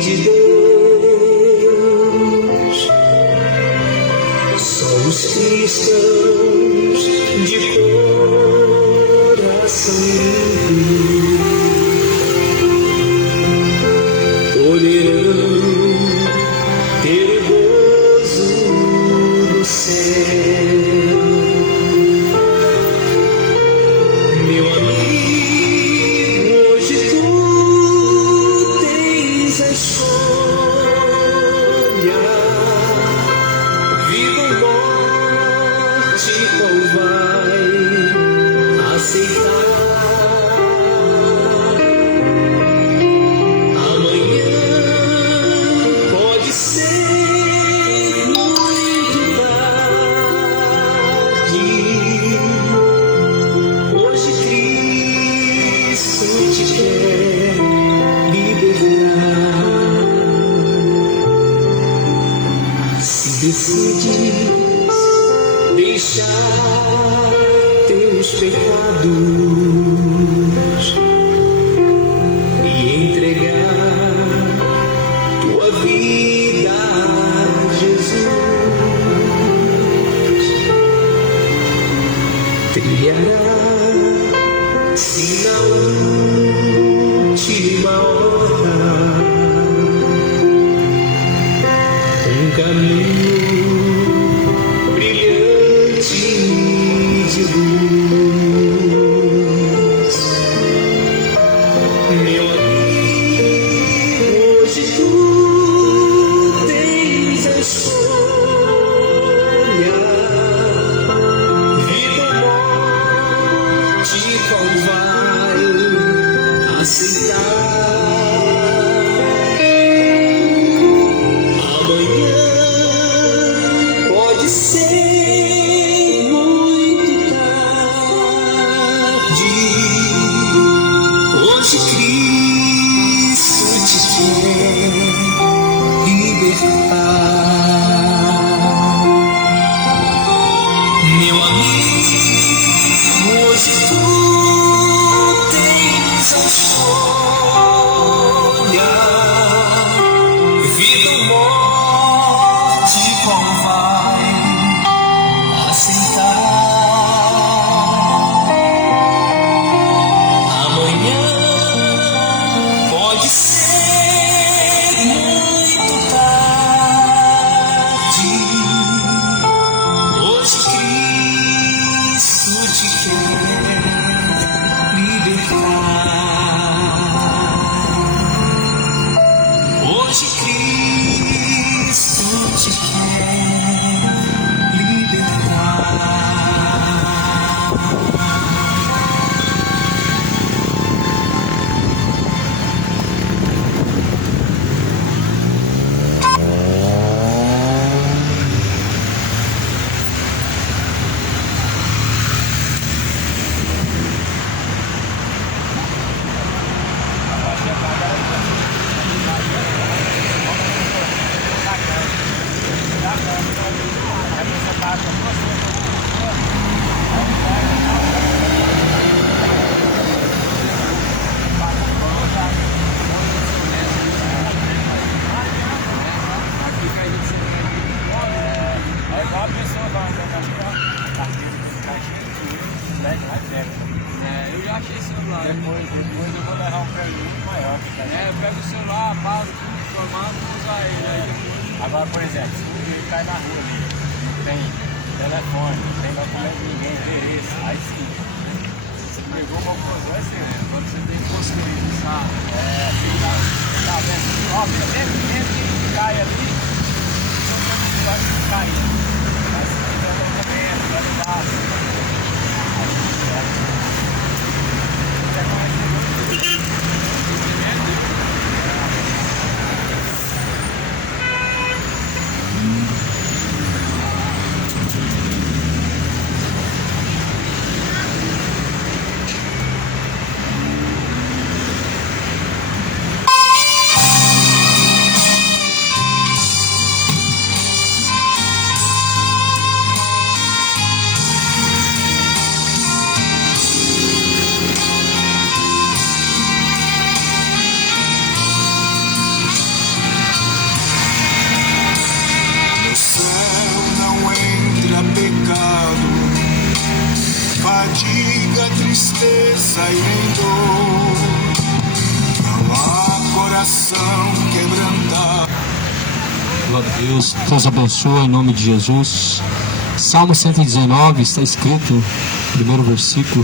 de Deus. Só os cristãos de coração limpo poderão ter gozo no céu. Meu amigo, hoje tu tens a escolha, vida ou morte, qual vai Depois eu vou levar um prêmio muito maior. Eu pego o celular, apago, formando, usa ele aí. Agora, por exemplo, se ele cai na rua ali, não tem telefone, não tem documento de ninguém, endereço, aí sim. Você pegou uma coisa, vai ser. Quando você tem construído, sabe? Tá vendo? Ó, mesmo que cai ali, vai cair. Mas se tiver documento, vai levar. Fadiga, tristeza e nem dor, não há coração quebrantado. Glória a Deus, Deus abençoe em nome de Jesus. Salmo 119 está escrito, primeiro versículo: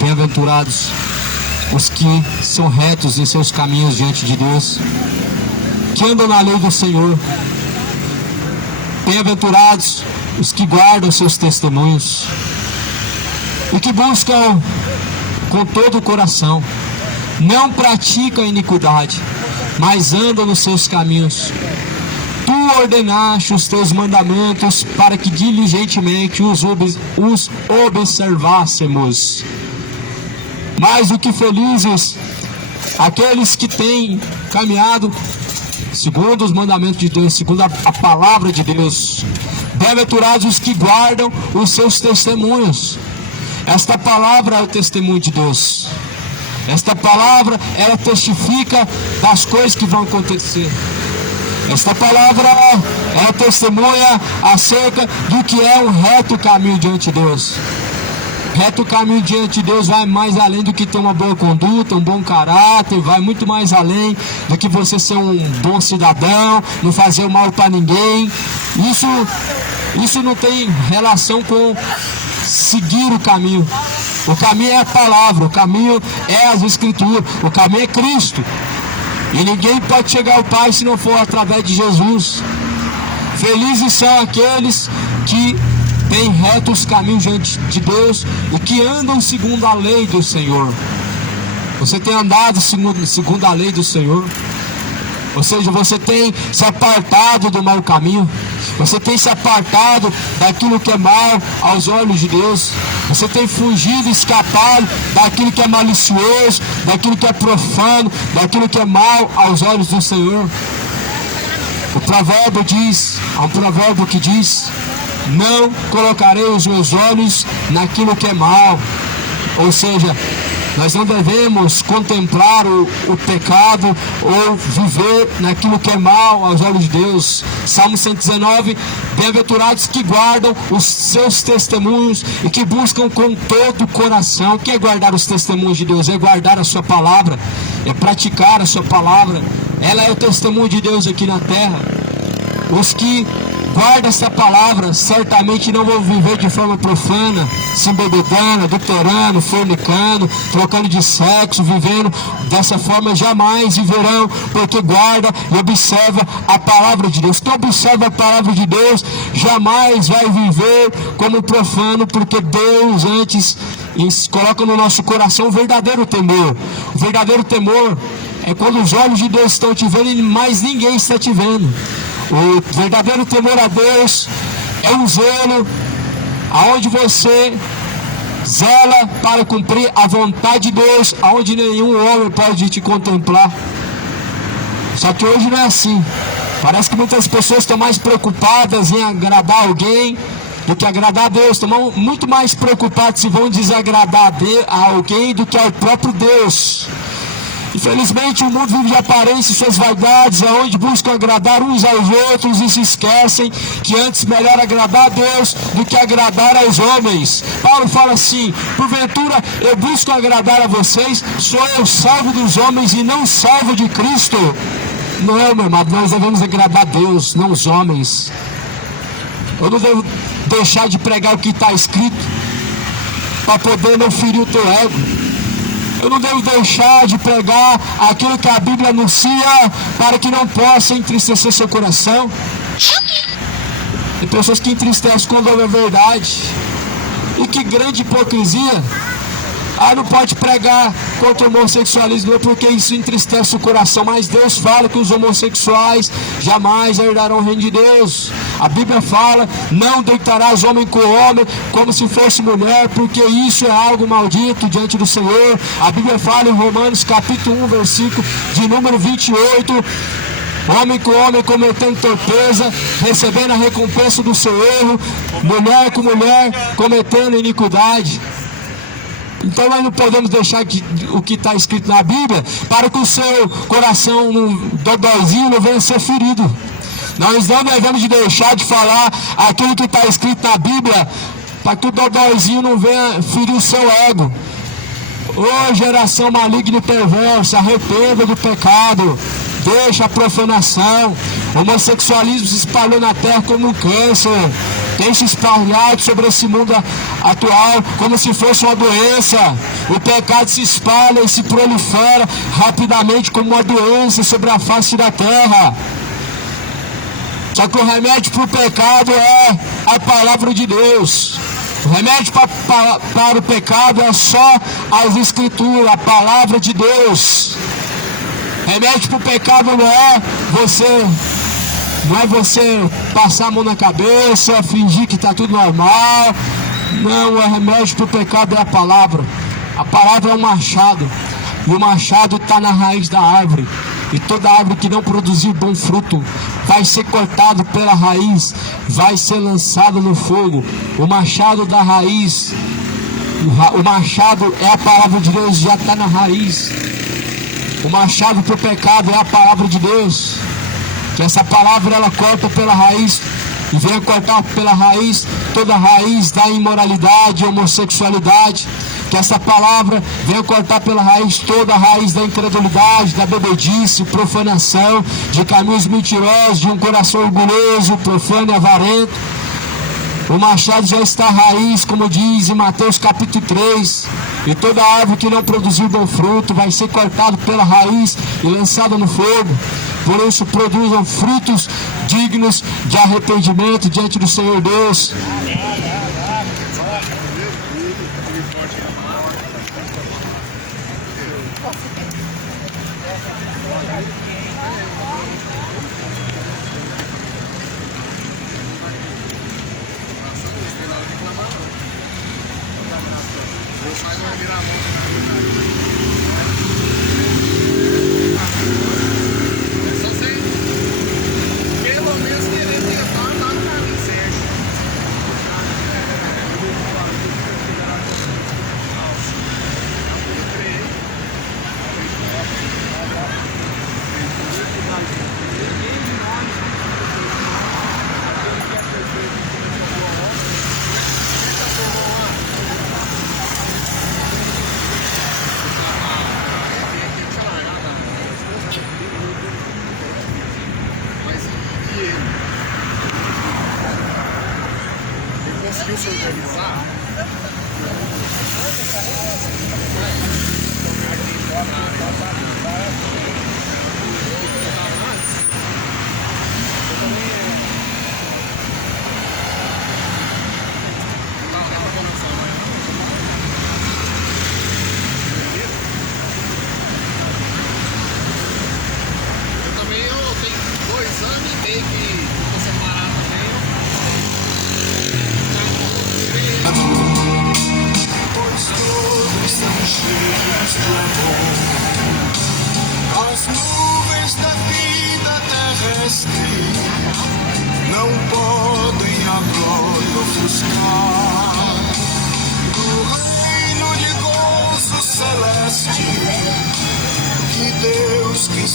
bem-aventurados os que são retos em seus caminhos diante de Deus, que andam na lei do Senhor. Bem-aventurados os que guardam seus testemunhos e que buscam com todo o coração, não praticam iniquidade, mas andam nos seus caminhos. Tu ordenaste os teus mandamentos para que diligentemente os observássemos. Mais do que felizes aqueles que têm caminhado segundo os mandamentos de Deus, segundo a palavra de Deus. Bem-aventurados os que guardam os seus testemunhos. Esta palavra é o testemunho de Deus. Esta palavra, ela testifica das coisas que vão acontecer. Esta palavra, ela testemunha acerca do que é um reto caminho diante de Deus. Reto caminho diante de Deus vai mais além do que ter uma boa conduta, um bom caráter, vai muito mais além do que você ser um bom cidadão, não fazer mal para ninguém. Isso não tem relação com seguir o caminho. O caminho é a palavra, o caminho é as escrituras, o caminho é Cristo. E ninguém pode chegar ao Pai se não for através de Jesus. Felizes são aqueles que têm retos caminhos diante de Deus e que andam segundo a lei do Senhor. Você tem andado segundo a lei do Senhor? Ou seja, você tem se apartado do mau caminho. Você tem se apartado daquilo que é mal aos olhos de Deus. Você tem fugido, escapado daquilo que é malicioso, daquilo que é profano, daquilo que é mal aos olhos do Senhor. O provérbio diz, há um provérbio que diz: não colocarei os meus olhos naquilo que é mal. Ou seja, nós não devemos contemplar o pecado ou viver naquilo que é mal aos olhos de Deus. Salmo 119: bem-aventurados que guardam os seus testemunhos e que buscam com todo o coração. O que é guardar os testemunhos de Deus? É guardar a sua palavra, é praticar a sua palavra. Ela é o testemunho de Deus aqui na terra. Os que guardam essa palavra certamente não vão viver de forma profana, se embebedando, adulterando, fornicando, trocando de sexo, vivendo dessa forma. Jamais viverão, porque guarda e observa a palavra de Deus. Quem observa a palavra de Deus jamais vai viver como profano, porque Deus antes coloca no nosso coração o verdadeiro temor. O verdadeiro temor é quando os olhos de Deus estão te vendo e mais ninguém está te vendo. O verdadeiro temor a Deus é um zelo aonde você zela para cumprir a vontade de Deus, aonde nenhum homem pode te contemplar. Só que hoje não é assim. Parece que muitas pessoas estão mais preocupadas em agradar alguém do que agradar a Deus. Estão muito mais preocupados se vão desagradar a alguém do que ao próprio Deus. Infelizmente o mundo vive de aparência e suas vaidades, aonde buscam agradar uns aos outros e se esquecem que antes melhor agradar a Deus do que agradar aos homens. Paulo fala assim: porventura eu busco agradar a vocês, sou eu salvo dos homens e não salvo de Cristo? Não, meu amado, nós devemos agradar a Deus, não os homens. Eu não devo deixar de pregar o que está escrito para poder não ferir o teu ego. Eu não devo deixar de pregar aquilo que a Bíblia anuncia para que não possa entristecer seu coração. Tem pessoas que entristecem quando ouvem a verdade. E que grande hipocrisia. Não pode pregar contra o homossexualismo porque isso entristece o coração. Mas Deus fala que os homossexuais jamais herdarão o reino de Deus. A Bíblia fala: não deitarás homem com homem como se fosse mulher, porque isso é algo maldito diante do Senhor. A Bíblia fala em Romanos capítulo 1, versículo de número 28: homem com homem cometendo torpeza, recebendo a recompensa do seu erro, mulher com mulher cometendo iniquidade. Então nós não podemos deixar o que está escrito na Bíblia para que o seu coração dodóizinho não venha ser ferido. Nós não devemos de deixar de falar aquilo que está escrito na Bíblia para que o dodóizinho não venha ferir o seu ego. Ô geração maligna e perversa, arrependa do pecado, deixa a profanação. O homossexualismo se espalhou na terra como um câncer, tem se espalhado sobre esse mundo atual como se fosse uma doença. O pecado se espalha e se prolifera rapidamente como uma doença sobre a face da terra. Só que o remédio para o pecado é a palavra de Deus. O remédio para o pecado é só as Escrituras, a palavra de Deus. Remédio para o pecado não é você passar a mão na cabeça, fingir que está tudo normal. Não, o remédio para o pecado é a palavra. A palavra é um machado, e o machado está na raiz da árvore. E toda árvore que não produzir bom fruto vai ser cortado pela raiz, vai ser lançado no fogo. O machado da raiz, o machado é a palavra de Deus, já está na raiz. O machado para o pecado é a palavra de Deus. Que essa palavra ela corta pela raiz e venha cortar pela raiz toda a raiz da imoralidade, homossexualidade. Que essa palavra venha cortar pela raiz toda a raiz da incredulidade, da bebedice, profanação, de caminhos mentirosos, de um coração orgulhoso, profano e avarento. O machado já está à raiz, como diz em Mateus capítulo 3. E toda árvore que não produzir bom fruto vai ser cortada pela raiz e lançada no fogo. Por isso produzam frutos dignos de arrependimento diante do Senhor Deus.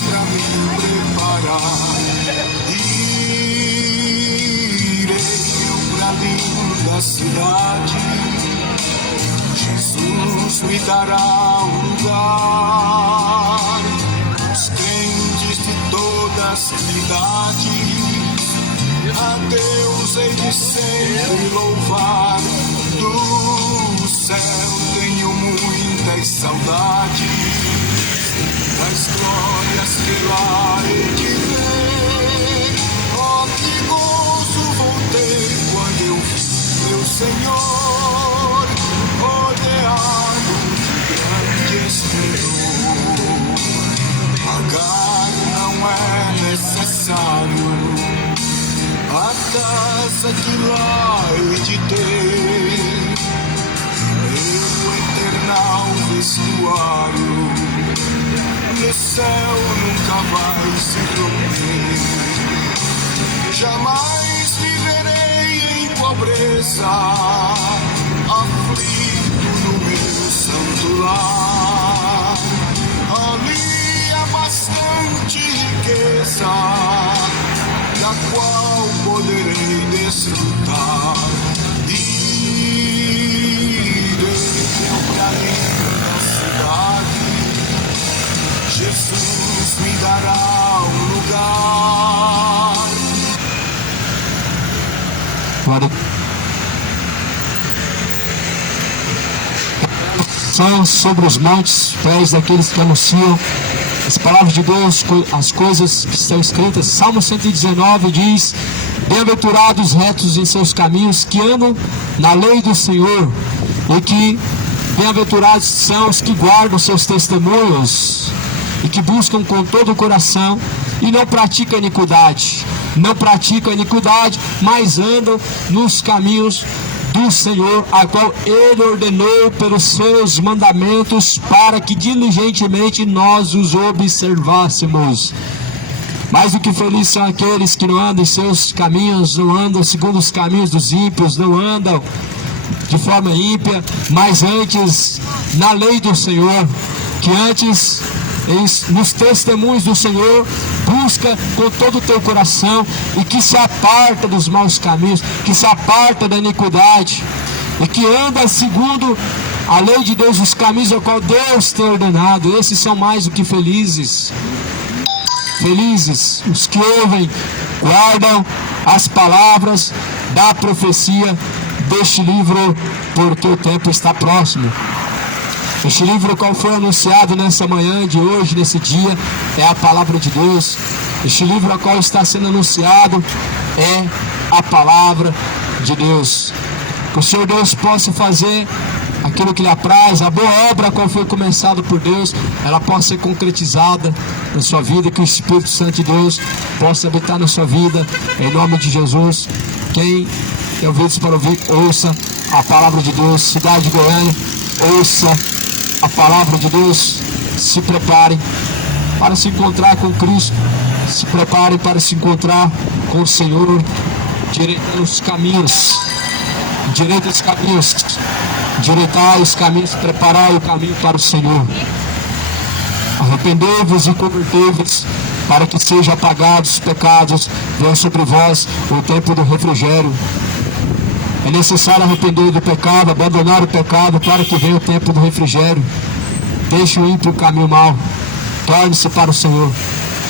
pra me preparar. Irei pra linda cidade, Jesus me dará um lugar. Os crentes de todas as idades, a Deus hei de sempre louvar. Do céu tenho muitas saudades, das glórias que lá hei de ver. Oh, que gozo vou ter quando eu vi meu Senhor rodeado de grande esplendor. Pagar não é necessário, a casa que lá hei de ter, meu eternal vestuário, no céu nunca vai se romper. Jamais viverei em pobreza, aflito no meu santo lar. Ali há bastante riqueza, da qual poderei desfrutar. Irei pra linda cidade, Jesus me dará um lugar. São sobre os montes, pés daqueles que anunciam as palavras de Deus, as coisas que estão escritas. Salmo 119 diz: bem-aventurados retos em seus caminhos, que andam na lei do Senhor, e que bem-aventurados são os que guardam seus testemunhos, e que buscam com todo o coração, e não praticam iniquidade. Não praticam iniquidade, mas andam nos caminhos do Senhor, a qual Ele ordenou pelos seus mandamentos, para que diligentemente nós os observássemos. Mais do que felizes são aqueles que não andam em seus caminhos, não andam segundo os caminhos dos ímpios, não andam de forma ímpia, mas antes na lei do Senhor, que antes nos testemunhos do Senhor, busca com todo o teu coração, e que se aparta dos maus caminhos, que se aparta da iniquidade, e que anda segundo a lei de Deus, os caminhos ao qual Deus tem ordenado. Esses são mais do que felizes. Felizes os que ouvem, guardam as palavras da profecia deste livro, porque o tempo está próximo. Este livro, qual foi anunciado nessa manhã de hoje, nesse dia, é a palavra de Deus. Este livro a qual está sendo anunciado é a palavra de Deus. Que o Senhor Deus possa fazer aquilo que lhe apraz, a boa obra a qual foi começada por Deus, ela possa ser concretizada na sua vida, que o Espírito Santo de Deus possa habitar na sua vida, em nome de Jesus. Quem tem ouvidos para ouvir, ouça a palavra de Deus. Cidade de Goiânia, ouça a palavra de Deus. Se preparem para se encontrar com Cristo, se preparem para se encontrar com o Senhor. Direitai os caminhos, direitai os caminhos, direitai os caminhos, preparai o caminho para o Senhor. Arrependei-vos e convertei-vos, para que sejam apagados os pecados, venha sobre vós o tempo do refrigério. É necessário arrepender do pecado, abandonar o pecado, para que venha o tempo do refrigério. Deixe o ímpio caminho mau, torne-se para o Senhor.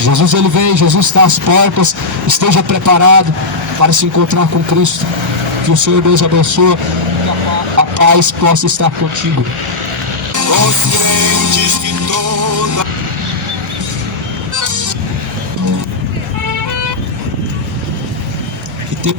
Jesus, Ele vem, Jesus está às portas. Esteja preparado para se encontrar com Cristo. Que o Senhor Deus abençoe, que a paz possa estar contigo. Os crentes de toda Que tem...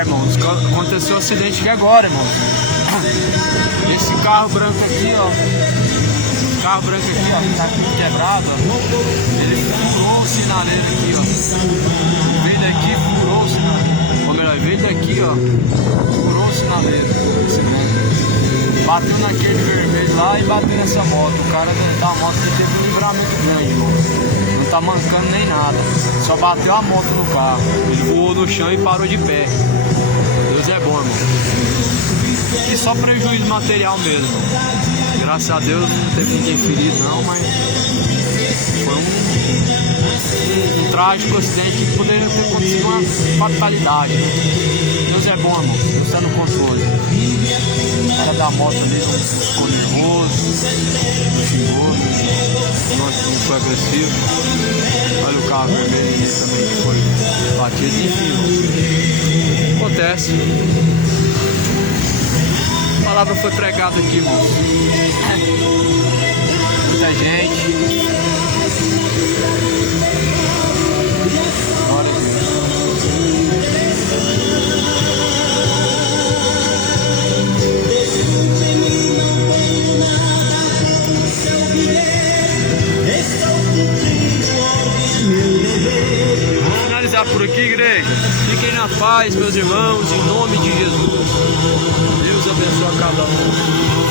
Irmãos, aconteceu um acidente aqui agora, irmão. Esse carro branco aqui, ó. Esse carro branco aqui, ó, tá aqui quebrado, ó. Ele furou o sinaleiro aqui, ó. Veio daqui, furou o sinaleiro. Ou melhor, veio daqui, ó. Furou o sinaleiro. Bateu naquele vermelho lá e bateu nessa moto. O cara da moto teve um livramento grande, irmão. Não tá mancando nem nada. Só bateu a moto no carro. Ele voou no chão e parou de pé. Deus é bom, irmão. E só prejuízo material mesmo. Graças a Deus não teve ninguém ferido não, mas foi um trágico acidente que poderia ter acontecido uma fatalidade. Deus é bom, irmão. Deus está no controle. O cara da moto ali ficou nervoso, não xingou, não foi agressivo. Olha o carro vermelho também que foi batido, enfim. Acontece. A palavra foi pregada aqui, irmão. Muita gente. Glória a Vamos finalizar por aqui, igreja. Fiquem na paz, meus irmãos, em nome de Jesus. Deus abençoe a cada um.